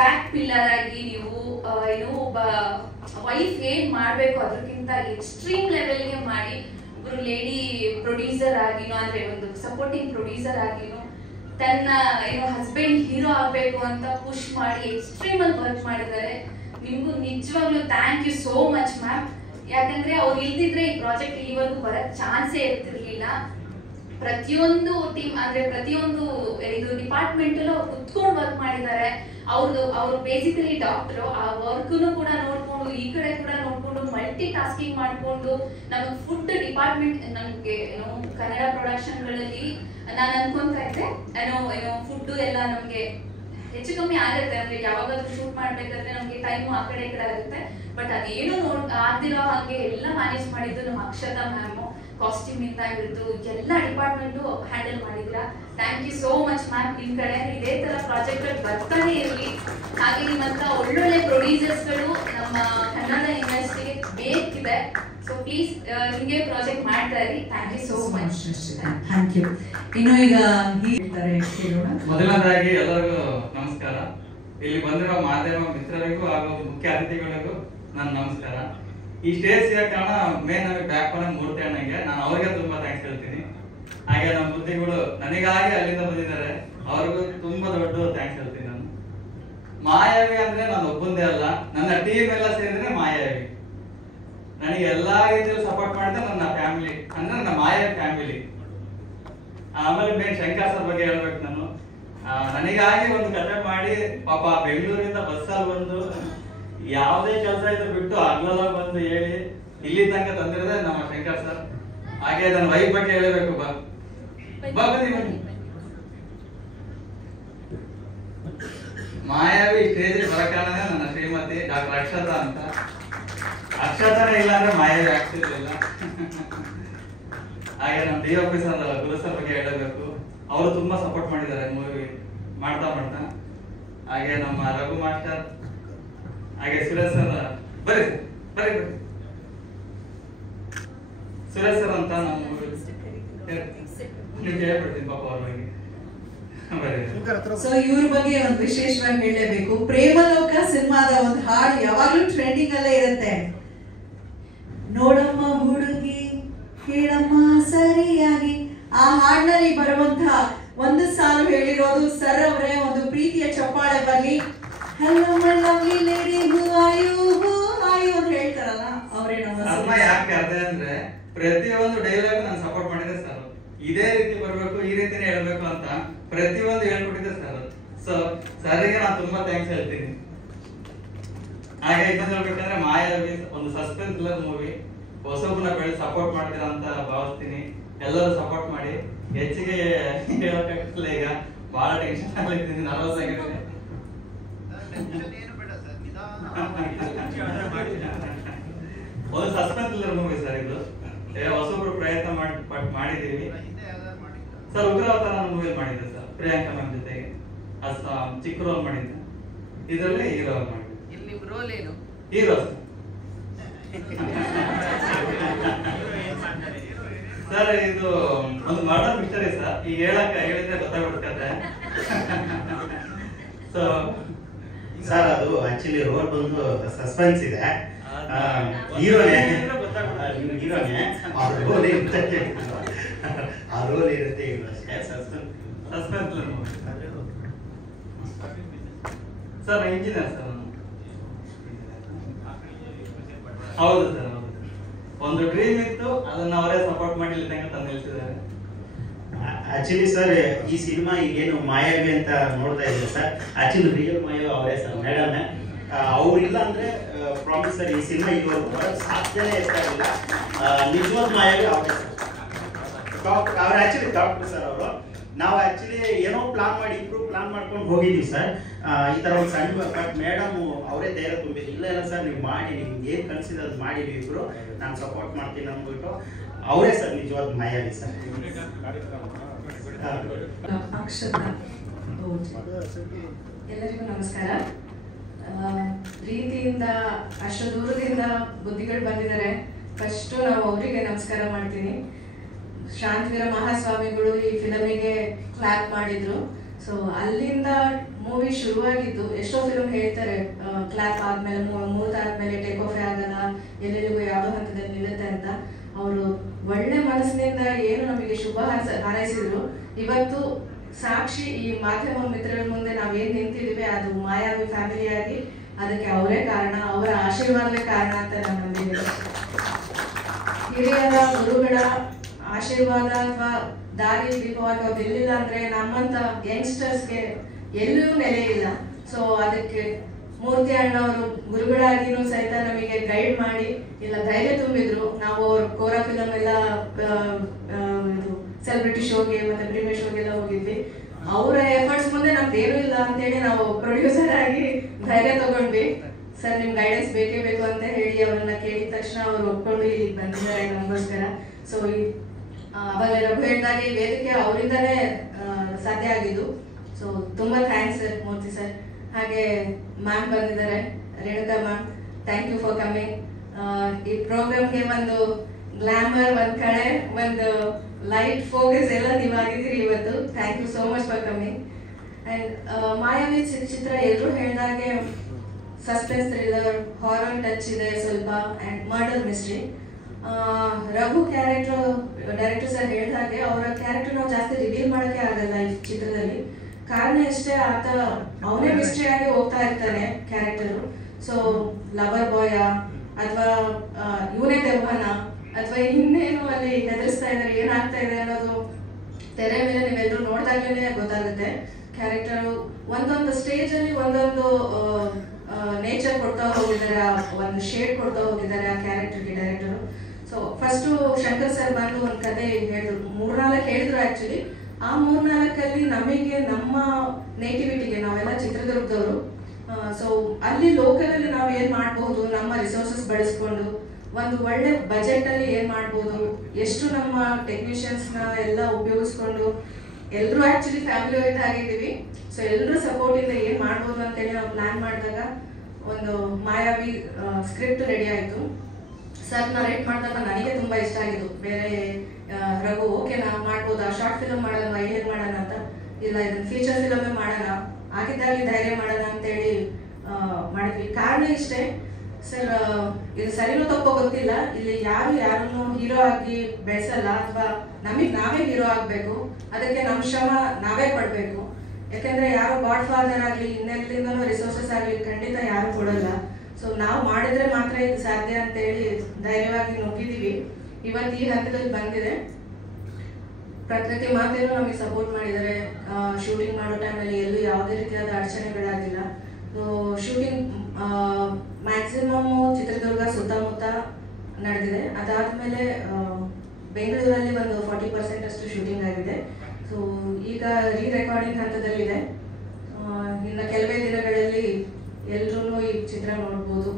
ಬ್ಯಾಕ್ ಪಿಲ್ಲರ್ ಆಗಿ ನೀವು ಒಬ್ಬ ವೈಫ್ ಏನ್ ಮಾಡ್ಬೇಕು ಅದಕ್ಕಿಂತ ಎಕ್ಸ್ಟ್ರೀಮ್ ಲೆವೆಲ್ಗೆ ಮಾಡಿ, ಒಬ್ರು ಲೇಡಿ ಪ್ರೊಡ್ಯೂಸರ್ ಆಗಿನೋ ಅಂದ್ರೆ ಒಂದು ಸಪೋರ್ಟಿಂಗ್ ಪ್ರೊಡ್ಯೂಸರ್ ಆಗಿನೋ ತನ್ನ ಹಸ್ಬೆಂಡ್ ಹೀರೋ ಆಗ್ಬೇಕು ಅಂತ ಪುಷ್ ಮಾಡಿ ಎಕ್ಸ್ಟ್ರೀಮ್ ಅಲ್ಲಿ ವರ್ಕ್ ಮಾಡಿದ್ದಾರೆ. ನಿಮ್ಗೂ ನಿಜವಾಗ್ಲೂ thank you so much ma'am. ಯಾಕಂದ್ರೆ ಅವ್ರು ಇಲ್ದಿದ್ರೆ ಈ ಪ್ರಾಜೆಕ್ಟ್ ಇಲ್ಲಿವರೆಗೂ ಬರಕ್ ಚಾನ್ಸೇ ಇರ್ತಿರ್ಲಿಲ್ಲ. ಪ್ರತಿಯೊಂದು ಟೀಮ್ ಅಂದ್ರೆ ಪ್ರತಿಯೊಂದು ಇದು ಡಿಪಾರ್ಟ್ಮೆಂಟ್ ಅಲ್ಲೂ ಅವ್ರು ಕುತ್ಕೊಂಡು ವರ್ಕ್ ಮಾಡಿದ್ದಾರೆ. ಅವ್ರು ಬೇಸಿಕಲಿ ಡಾಕ್ಟರ್, ಆ ವರ್ಕ್ನು ಕೂಡ ನೋಡ್ಕೊಂಡು ಈ ಕಡೆ ಕೂಡ ನೋಡ್ಕೊಂಡು ಮಲ್ಟಿ ಟಾಸ್ಕಿಂಗ್ ಮಾಡ್ಕೊಂಡು ನಮಗೆ ಫುಡ್ ಡಿಪಾರ್ಟ್ಮೆಂಟ್, ನಮ್ಗೆ ಕನ್ನಡ ಪ್ರೊಡಕ್ಷನ್ಗಳಲ್ಲಿ ನಾನು ಅನ್ಕೊಂತ ಇದ್ದೆ ಫುಡ್ ಎಲ್ಲ ನಮ್ಗೆ ಹೆಚ್ಚು ಕಮ್ಮಿ ಆಗುತ್ತೆ, ಅಂದ್ರೆ ಯಾವಾಗಾದ್ರೂ ಶೂಟ್ ಮಾಡ್ಬೇಕಾದ್ರೆ ನಮ್ಗೆ ಟೈಮು ಆ ಕಡೆ ಈ ಕಡೆ ಆಗುತ್ತೆ. ಬಟ್ ಅದೇನು ಆಗ್ದಿರೋ ಹಾಗೆ ಎಲ್ಲ ಮ್ಯಾನೇಜ್ ಮಾಡಿದ್ದು ನಮ್ಮ ಅಕ್ಷತಾ ಮ್ಯಾಮು. ಕಾಸ್ಟ್ಯೂಮ್ ಇಂದ ಹಿಡಿದು ಎಲ್ಲ ಡಿಪಾರ್ಟ್ಮೆಂಟು ಹ್ಯಾಂಡಲ್ ಮಾಡಿದ್ರ. Thank you so much ma'am. ನಿಮ್ ಕಡೆ ಇದೇ ತರ ಪ್ರಾಜೆಕ್ಟ್ ಬರ್ತಾನೆ ಇರಲಿ. ಹಾಗೆ ನಿಮ್ಮಂತ ಒಳ್ಳೊಳ್ಳೆ ಪ್ರೊಡ್ಯೂಸರ್ಸ್ಗಳು ನಮ್ಮ ಕನ್ನಡ ಇಂಡಸ್ಟ್ರಿಗೆ ಬೇಕಿದೆ. ಸೊ ಪ್ಲೀಸ್ ನಿಮ್ಗೆ ಪ್ರಾಜೆಕ್ಟ್ ಮಾಡ್ತಾ ಇರಿ. Thank you so much. Thank you. ಇನ್ನು ಈಗ ಹೇಳ್ತಾರೆ ಕೇಳೋಣ. ಮೊದಲನೇದಾಗಿ ಎಲ್ಲರಿಗೂ ನಮಸ್ಕಾರ. ಇಲ್ಲಿ ಬಂದಿರೋ ಮಾಧ್ಯಮ ಮಿತ್ರರಿಗೂ ಹಾಗೂ ಮುಖ್ಯ ಅತಿಥಿಗಳಿಗೂ ನನ್ನ ನಮಸ್ಕಾರ. ಈ ಸ್ಟೇಜ್ ಸಿಗೋ ಕಾರಣ ಮೇನ್ ನಮಗೆ ಬ್ಯಾಕ್ ಬೋನ್ ಮೂರ್ತಿ ಅಣ್ಣಗೆ, ನಾನು ಅವ್ರಿಗೆ ತುಂಬಾ ಥ್ಯಾಂಕ್ಸ್ ಹೇಳ್ತೀನಿ. ಹಾಗೆ ನಮ್ಮ ಬುದ್ಧಿಗಳು ನನಗಾಗಿ ಅಲ್ಲಿಂದ ಬಂದಿದ್ದಾರೆ, ಅವ್ರಿಗೂ ತುಂಬಾ ದೊಡ್ಡ ಥ್ಯಾಂಕ್ಸ್ ಹೇಳ್ತೀನಿ. ನಾನು ಮಾಯಾವಿ ಅಂದ್ರೆ ನಾನು ಒಬ್ಬಂದೇ ಅಲ್ಲ, ನನ್ನ ಟೀಮ್ ಎಲ್ಲ ಸೇರಿದ್ರೆ ಮಾಯಾವಿ. ನನಗೆ ಎಲ್ಲಾ ರೀತಿಯಲ್ಲಿ ಸಪೋರ್ಟ್ ಮಾಡಿದ್ರೆ ನನ್ನ ಫ್ಯಾಮಿಲಿ, ಅಂದ್ರೆ ನನ್ನ ಮಾಯಾವಿ ಫ್ಯಾಮಿಲಿ. ಆಮೇಲೆ ಮೇನ್ ಶಂಕರ್ ಸರ್ ಬಗ್ಗೆ ಹೇಳ್ಬೇಕು. ನಾನು ನನಗಾಗಿ ಒಂದು ಕತೆ ಮಾಡಿ ಪಾಪ ಬೆಂಗಳೂರಿಂದ ಬಸ್ಸಲ್ಲಿ ಬಂದು ಯಾವುದೇ ಕೆಲಸ ಇದ್ರು ಬಿಟ್ಟು ಅಗ್ಲೆಲ್ಲ ಬಂದು ಹೇಳಿ ಇಲ್ಲಿ ತನಕ ತಂದಿರೋದೇ ನಮ್ಮ ಶಂಕರ್ ಸರ್. ಹಾಗೆ ನನ್ನ ವೈಫ್ ಬಗ್ಗೆ ಹೇಳಬೇಕು. ಬನ್ನಿ ಮಾಯಾವಿ ಸ್ಟೇಜ್ ಬರಕಾರಣನೇ ನನ್ನ ಶ್ರೀಮತಿ ಡಾಕ್ಟರ್ ಅಕ್ಷತಾ ಅಂತ. ಅಕ್ಷತಾನೇ ಇಲ್ಲ ಅಂದ್ರೆ ಮಾಯಾವಿ ಆಗ್ತಿರ್ಲಿಲ್ಲ. ಹಾಗೆ ನಮ್ಮ DOP ಸರ್ ಗುರು ಸರ್ ಬಗ್ಗೆ ಹೇಳಬೇಕು. ಅವರು ತುಂಬಾ ಸಪೋರ್ಟ್ ಮಾಡಿದ್ದಾರೆ ಮೂವಿ ಮಾಡ್ತಾ. ಹಾಗೆ ನಮ್ಮ ರಘು ಮಾಸ್ಟರ್, ಹಾಗೆ ಸುರೇಶ್ ಸರ್, ಬರ್ರಿ ಸುರೇಶ್ ಸರ್ ಅಂತ ನಮ್ಮ ನೀವು ಹೇಳ್ಬಿಡ್ತೀನಿ ಪಾಪ ಅವ್ರ ಬಗ್ಗೆ. ಸೊ ಇವ್ರ ಬಗ್ಗೆ ಒಂದು ವಿಶೇಷವಾಗಿ ಹೇಳಲೇಬೇಕು. ಪ್ರೇಮಲೋಕ ಸಿನಿಮಾದ ಒಂದು ಹಾಡು ಯಾವಾಗ್ಲೂ ಟ್ರೆಂಡಿಂಗ್ ಅಲ್ಲೇ ಇರುತ್ತೆ. ನೋಡಮ್ಮ ಹುಡುಗಿ ಕೇಳಮ್ಮ ಸರಿಯಾಗಿ, ಆ ಹಾಡಿನಲ್ಲಿ ಬರುವಂತಹ ಒಂದು ಸಾಲು ಹೇಳಿರೋದು ಸರ್ ಅವರೇ. ಒಂದು ಪ್ರೀತಿಯ ಚಪ್ಪಾಳೆ ಬರಲಿ. ಹಲೋ ಲವ್ಲಿ ಲೇಡಿ ಹೂ ಆಯು ಅಂತ ಹೇಳ್ತಾರಲ್ಲ ಅವರೇ. ನಮ್ಮ ಯಾಕೆ ಅದೇ ಅಂದ್ರೆ ಪ್ರತಿಯೊಂದು ಡೈಲಾಗ್ ನಾನು ಸಪೋರ್ಟ್ ಮಾಡಿದೆ ಸರ್. ಇದೇ ರೀತಿ ಬರ್ಬೇಕು, ಈ ರೀತಿನೇ ಹೇಳ್ಬೇಕು ಅಂತ ಪ್ರತಿಯೊಂದು ಹೇಳ್ಕೊಟ್ಟಿದ್ದೆ ಸರ್. ಸೊ ಸರ್ಗೆ ನಾನು ತುಂಬಾ ಥ್ಯಾಂಕ್ಸ್ ಹೇಳ್ತೀನಿ. ಹಾಗೆ ಇನ್ನೊಂದು ಹೇಳ್ಬೇಕಂದ್ರೆ ಮಾಯಾವಿ ಒಂದು ಸಸ್ಪೆನ್ಸ್ ಥ್ರಿಲ್ಲರ್ ಮೂವಿ, ಹೊಸಬ್ರನ್ನ ಬೆಳೆದು ಸಪೋರ್ಟ್ ಮಾಡ್ತೀರಾ ಅಂತ ಭಾವಿಸ್ತೀನಿ. ಎಲ್ಲರೂ ಸಪೋರ್ಟ್ ಮಾಡಿ. ಹೆಚ್ಚಿಗೆ ಹೇಳಕ್ಕಾಗಲ್ಲ, ಈಗ ಬಹಳ ಟೆನ್ಷನ್ ಆಗ್ಲಿದ್ದೀನಿ. 40 ಆಗಿದೆ. ಒಂದು ಸಸ್ಪೆನ್ಸ್ ಥ್ರಿಲ್ಲರ್ ಮೂವಿ ಸರ್ ಇದು. ಹೊಸಬ್ರು ಪ್ರಯತ್ನ ಮಾಡಿದೀವಿ ಸರ್. ಉಗ್ರವತಾರ ಮೂವಿ ಮಾಡಿದ್ದೆ ಸರ್, ಪ್ರಿಯಾಂಕಾ ಮ್ಯಾಮ್ ಜೊತೆಗೆ ಚಿಕ್ಕ ರೋಲ್ ಮಾಡಿದ್ದೆ. ಇದರಲ್ಲಿ ಹೀರೋ ಮಾಡಿದ್ದೆ. Hero sir. ಇದು ಒಂದು ಮರ್ಡರ್ ಮಿಸ್ಟರಿ ಸರ್. ಈಗ ಹೇಳಿದ್ರೆ ಗೊತ್ತಾಗ್ಬಿಡ್ತದೆ. ಸೊ ಸರ್ ಅದು ಆಕ್ಚುಲಿ ರೋಲ್ ಬಂದು ಸಸ್ಪೆನ್ಸ್ ಇದೆ. ಹೀರೋನೇ ಆ ರೋಲ್ ಇರುತ್ತೆ. Suspense sir. Engineer sir. ಹೌದು ಸರ್, ಹೌದು. ಒಂದು ಡ್ರೀಮ್ ಇತ್ತು, ಅದನ್ನ ಅವರೇ ಸಪೋರ್ಟ್ ಮಾಡಿ ಇಲ್ಲಿ ತನಕ ತಂದು ನಿಲ್ಸಿದ್ದಾರೆ. ಆಕ್ಚುಲಿ ಸರ್ ಈ ಸಿನಿಮಾ ಈಗೇನು ಮಾಯಾವಿ ಅಂತ ನೋಡ್ತಾ ಇದ್ದೀವಿ ಸರ್, ಆಕ್ಚುಲಿ ರಿಯಲ್ ಮಾಯಾವಿ ಅವರೇ ಸರ್, ಮೇಡಮ್. ಅವ್ರಿಲ್ಲ ಅಂದ್ರೆ ಪ್ರಾಮಿಸ್ ಸರ್ ಈ ಸಿನಿಮಾ ಇದುವರೆಗೂ ಬರೋದು ಸಾಧ್ಯನೇ ಇರ್ತಾಯಿಲ್ಲ. ನಿಜವಾದ ಮಾಯಾವಿ ಅವರೇ ಸರ್. ಅವ್ರು ಆಕ್ಚುಲಿ ಡಾಕ್ಟರ್ ಸರ್ ಅವರು. ನಾವು ಆಕ್ಚುಲಿ ಏನೋ ಪ್ಲಾನ್ ಮಾಡಿ ಇಬ್ರು ಪ್ಲಾನ್ ಮಾಡ್ಕೊಂಡು ಹೋಗಿದ್ದೀವಿ ಸರ್ ಈ ತರ ಒಂದು ಸಣ್ಣ. ಬಟ್ ಮೇಡಮ್ ಅವರೇ ಧೈರ್ಯ ತುಂಬಿದ್ರು. ಇಲ್ಲ ಸರ್ ನೀವು ಮಾಡಿ, ನಿಮ್ಗೆ ಏನು ಕನ್ಸಿದೆ ಅದು ಮಾಡಿ, ಇಬ್ರು ನಾನು ಸಪೋರ್ಟ್ ಮಾಡ್ತೀನಿ ಅಂದ್ಬಿಟ್ಟು ಅವರೇ ಸರ್ ನಿಜವಾದ ಮಾಯಾವಿ ಸರ್. ಎಲ್ಲರಿಗೂ ನಮಸ್ಕಾರ. ಪ್ರೀತಿಯಿಂದ ಅಷ್ಟು ದೂರದಿಂದ ಬುದ್ಧಿಗಳು ಬಂದಿದ್ದಾರೆ. ಫಸ್ಟ್ ನಾವು ಅವರಿಗೆ ನಮಸ್ಕಾರ ಮಾಡ್ತೀನಿ. ಶಾಂತವೀರ ಮಹಾಸ್ವಾಮಿಗಳು ಈ ಫಿಲಮಿಗೆ ಕ್ಲಾಪ್ ಮಾಡಿದ್ರು. ಸೊ ಅಲ್ಲಿಂದ ಮೂವಿ ಶುರುವಾಗಿದ್ದು. ಎಷ್ಟೋ ಫಿಲಮ್ ಹೇಳ್ತಾರೆ ಕ್ಲಾಪ್ ಆದ್ಮೇಲೆ ಮೂರ್ತಾದ್ಮೇಲೆ ಟೇಕ್ ಆಫ್ ಆಗಲ್ಲ, ಎಲ್ಲೆಲ್ಲಿಗೂ ಯಾವುದೋ ಹಂತದಲ್ಲಿ ನಿಲ್ಲುತ್ತೆ ಅಂತ. ಅವರು ಒಳ್ಳೆ ಮನಸ್ಸಿನಿಂದ ಏನು ನಮಗೆ ಶುಭ ಹಾರೈಸಿದ್ರು. ಇವತ್ತು ಸಾಕ್ಷಿ ಈ ಮಾಧ್ಯಮ ಮಿತ್ರರ ಮುಂದೆ ನಾವೇನ್ ನಿಂತಿದ್ದೀವಿ ಅದು ಮಾಯಾವಿ ಫ್ಯಾಮಿಲಿಯಾಗಿ, ಅದಕ್ಕೆ ಅವರೇ ಕಾರಣ, ಅವರ ಆಶೀರ್ವಾದವೇ ಕಾರಣ ಅಂತ ನಾನು ನಂಬಿದ್ದೀನಿ. ಹಿರಿಯರ ಗುರುಗಳ ಆಶೀರ್ವಾದ ಅಥವಾ ದಾರಿ ದೀಪವಾಗಿ ಅವ್ರು ಎಲ್ಲಿಲ್ಲ ಅಂದ್ರೆ ನಮ್ಮಂತ ಯಂಗ್ಸ್ಟರ್ಸ್ಗೆ ಎಲ್ಲೂ ನೆಲೆ ಇಲ್ಲ. ಸೊ ಅದಕ್ಕೆ ಮೂರ್ತಿ ಅಣ್ಣವರು ಗುರುಗಳಾಗಿನೂ ಸಹಿತ ನಮಗೆ ಗೈಡ್ ಮಾಡಿ ಇಲ್ಲ ಧೈರ್ಯ ತುಂಬಿದ್ರು. ನಾವು ಅವ್ರ ಕೋರಾ ಫಿಲಮ್ ಎಲ್ಲ ಸೆಲೆಬ್ರಿಟಿ ಶೋಗೆ ಮತ್ತೆ ಪ್ರೀಮಿಯರ್ ಶೋಗೆಲ್ಲ ಹೋಗಿದ್ವಿ. ಅವರ ಎಫರ್ಟ್ಸ್ ಮುಂದೆ ನಮ್ದೇನು ಇಲ್ಲ ಅಂತೇಳಿ ನಾವು ಪ್ರೊಡ್ಯೂಸರ್ ಆಗಿ ಧೈರ್ಯ ತಗೊಂಡ್ವಿ. ಸರ್ ನಿಮ್ ಗೈಡೆನ್ಸ್ ಬೇಕೇ ಬೇಕು ಅಂತ ಹೇಳಿ ಅವ್ರನ್ನ ಕೇಳಿದ ತಕ್ಷಣ ಅವ್ರು ಒಪ್ಕೊಂಡು ಇಲ್ಲಿಗೆ ಬಂದಿದ್ದಾರೆ ನಮಗೋಸ್ಕರ. ಸೊ ಅವಾಗ ರಘು ಹೇಳಿದಾಗೆ ಈ ವೇದಿಕೆ ಅವರಿಂದನೇ ಸಾಧ್ಯ ಆಗಿದ್ದು. ಸೊ ತುಂಬಾ ಥ್ಯಾಂಕ್ಸ್ ಸರ್, ಮೂರ್ತಿ ಸರ್. ಹಾಗೆ ಮ್ಯಾಮ್ ಬಂದಿದ್ದಾರೆ, Renuka ma'am, thank you for coming. ಈ ಪ್ರೋಗ್ರಾಮ್ಗೆ ಒಂದು ಗ್ಲಾಮರ್, ಒಂದ್ ಕಡೆ ಒಂದು ಲೈಟ್ ಫೋಕಸ್ ಎಲ್ಲ ನೀವಾಗಿದ್ದೀರಿ ಇವತ್ತು. Thank you so much for coming. And Mayavi ಚಿತ್ರ ಎಲ್ಲರೂ ಹೇಳಿದಾಗೆ ಸಸ್ಪೆನ್ಸ್ ಥ್ರಿಲ್ಲರ್, ಹಾರರ್ ಟಚ್ ಇದೆ ಸ್ವಲ್ಪ, and murder mystery. Raghu character director sir ಹೇಳಿದಾಗೆ ಅವರ ಕ್ಯಾರೆಕ್ಟರ್ ನಾವು ಜಾಸ್ತಿ ರಿವೀಲ್ ಮಾಡೋಕ್ಕೆ ಆಗಲ್ಲ ಈ ಚಿತ್ರದಲ್ಲಿ. ಕಾರಣ ಎಷ್ಟೇ ಆತ ಅವನೇ ಮಿಸ್ಟ್ರಿ ಆಗಿ ಹೋಗ್ತಾ ಇರ್ತಾನೆ ಕ್ಯಾರೆಕ್ಟರ್. ಸೊ ಲವರ್ ಬಾಯ ಅಥವಾ ಇವನೇ ದೆವ್ವನ ಅಥವಾ ಇನ್ನೇನು ಅಲ್ಲಿ ಹೆದರಿಸ್ತಾ ಇದ್ದಾರೆ, ಏನಾಗ್ತಾ ಇದೆ ಅನ್ನೋದು ತೆರೆ ಮೇಲೆ ನೀವೆಲ್ಲರೂ ನೋಡಿದಾಗಲೇ ಗೊತ್ತಾಗುತ್ತೆ. ಕ್ಯಾರೆಕ್ಟರ್ ಒಂದೊಂದು ಸ್ಟೇಜ್ ಅಲ್ಲಿ ಒಂದೊಂದು ನೇಚರ್ ಕೊಡ್ತಾ ಹೋಗಿದ್ದಾರೆ, ಒಂದು ಶೇಡ್ ಕೊಡ್ತಾ ಹೋಗಿದ್ದಾರೆ ಆ ಕ್ಯಾರೆಕ್ಟರ್ಗೆ director. So first Shankar sir ಬಂದು ಒಂದು ಕತೆ ಹೇಳಿದ್ರು, 3-4 ಹೇಳಿದ್ರು ಆಕ್ಚುಲಿ. ಆ 3-4 ನಮಗೆ ನಮ್ಮ ನೇಟಿವಿಟಿಗೆ, ನಾವೆಲ್ಲ ಚಿತ್ರದುರ್ಗದವರು, ಸೊ ಅಲ್ಲಿ ಲೋಕಲ್ ಅಲ್ಲಿ ನಾವು ಏನ್ ಮಾಡ್ಬೋದು, ನಮ್ಮ ರಿಸೋರ್ಸಸ್ ಬಳಸ್ಕೊಂಡು ಒಂದು ಒಳ್ಳೆ ಬಜೆಟ್ ಅಲ್ಲಿ ಏನ್ ಮಾಡ್ಬೋದು, ಎಷ್ಟು ನಮ್ಮ ಟೆಕ್ನಿಷಿಯನ್ಸ್ ನ ಎಲ್ಲ ಉಪಯೋಗಿಸ್ಕೊಂಡು ಎಲ್ಲರೂ ಆಕ್ಚುಲಿ ಫ್ಯಾಮಿಲಿ ಓರಿಯೆಂಟ್ ಆಗಿದ್ದೀವಿ. ಸೊ ಎಲ್ಲರೂ ಸಪೋರ್ಟ್ ಇಂದ ಏನ್ ಮಾಡ್ಬೋದು ಅಂತೇಳಿ ನಾವು ಪ್ಲಾನ್ ಮಾಡಿದಾಗ ಒಂದು ಮಾಯಾವಿ ಸ್ಕ್ರಿಪ್ಟ್ ರೆಡಿ ಆಯ್ತು. ಸರ್ ನರೇಟ್ ಮಾಡಿದಾಗ ನನಗೆ ತುಂಬ ಇಷ್ಟ ಆಗಿದ್ದು. ಬೇರೆ ರಘು ಓಕೆ ನಾವು ಮಾಡ್ಬೋದಾ, ಶಾರ್ಟ್ ಫಿಲಮ್ ಮಾಡೋಣ, ಹೇಗೆ ಮಾಡೋಣ ಅಂತ, ಇಲ್ಲ ಇದನ್ನು ಫೀಚರ್ ಫಿಲಮೇ ಮಾಡೋಣ, ಆಗಿದ್ದಾಗಲಿ ಧೈರ್ಯ ಮಾಡೋಣ ಅಂತೇಳಿ ಮಾಡಿದ್ವಿ. ಕಾರಣ ಇಷ್ಟೇ ಸರ್, ಇದು ಸರಿನೋ ತಪ್ಪೋ ಗೊತ್ತಿಲ್ಲ, ಇಲ್ಲಿ ಯಾರನ್ನು ಹೀರೋ ಆಗಿ ಬೆಳೆಸಲ್ಲ, ಅಥವಾ ನಮಗೆ ನಾವೇ ಹೀರೋ ಆಗಬೇಕು, ಅದಕ್ಕೆ ನಮ್ಮ ಶ್ರಮ ನಾವೇ ಪಡಬೇಕು. ಯಾಕಂದ್ರೆ ಯಾರು ಗಾಡ್ ಫಾದರ್ ಆಗಲಿ ಇನ್ನೆಲ್ಲಿಂದನೂ ರಿಸೋರ್ಸಸ್ ಆಗಲಿ ಖಂಡಿತ ಯಾರು ಕೊಡಲ್ಲ. ಸೊ ನಾವು ಮಾಡಿದ್ರೆ ಮಾತ್ರ ಇದು ಸಾಧ್ಯ ಅಂತೇಳಿ ಧೈರ್ಯವಾಗಿ ನುಗ್ಗಿದ್ದೀವಿ. ಇವತ್ತು ಈ ಹಂತದಲ್ಲಿ ಬಂದಿದೆ. ಪ್ರಕೃತಿ ಮಾತೇನು ನಮಗೆ ಸಪೋರ್ಟ್ ಮಾಡಿದ್ದಾರೆ. ಶೂಟಿಂಗ್ ಮಾಡೋ ಟೈಮಲ್ಲಿ ಎಲ್ಲೂ ಯಾವುದೇ ರೀತಿಯಾದ ಅಡಚಣೆಗಳಾಗಿಲ್ಲ. ಸೊ ಶೂಟಿಂಗ್ ಮ್ಯಾಕ್ಸಿಮಮ್ ಚಿತ್ರದುರ್ಗ ಸುತ್ತಮುತ್ತ ನಡೆದಿದೆ. ಅದಾದಮೇಲೆ ಬೆಂಗಳೂರಲ್ಲಿ ಒಂದು 40% ಅಷ್ಟು ಶೂಟಿಂಗ್ ಆಗಿದೆ. ಸೊ ಈಗ ರೆಕಾರ್ಡಿಂಗ್ ಹಂತದಲ್ಲಿದೆ. ಇನ್ನು ಕೆಲವೇ ದಿನಗಳಲ್ಲಿ ಎಲ್ಲರೂ ಈ ಚಿತ್ರ ನೋಡ್ಬೋದು.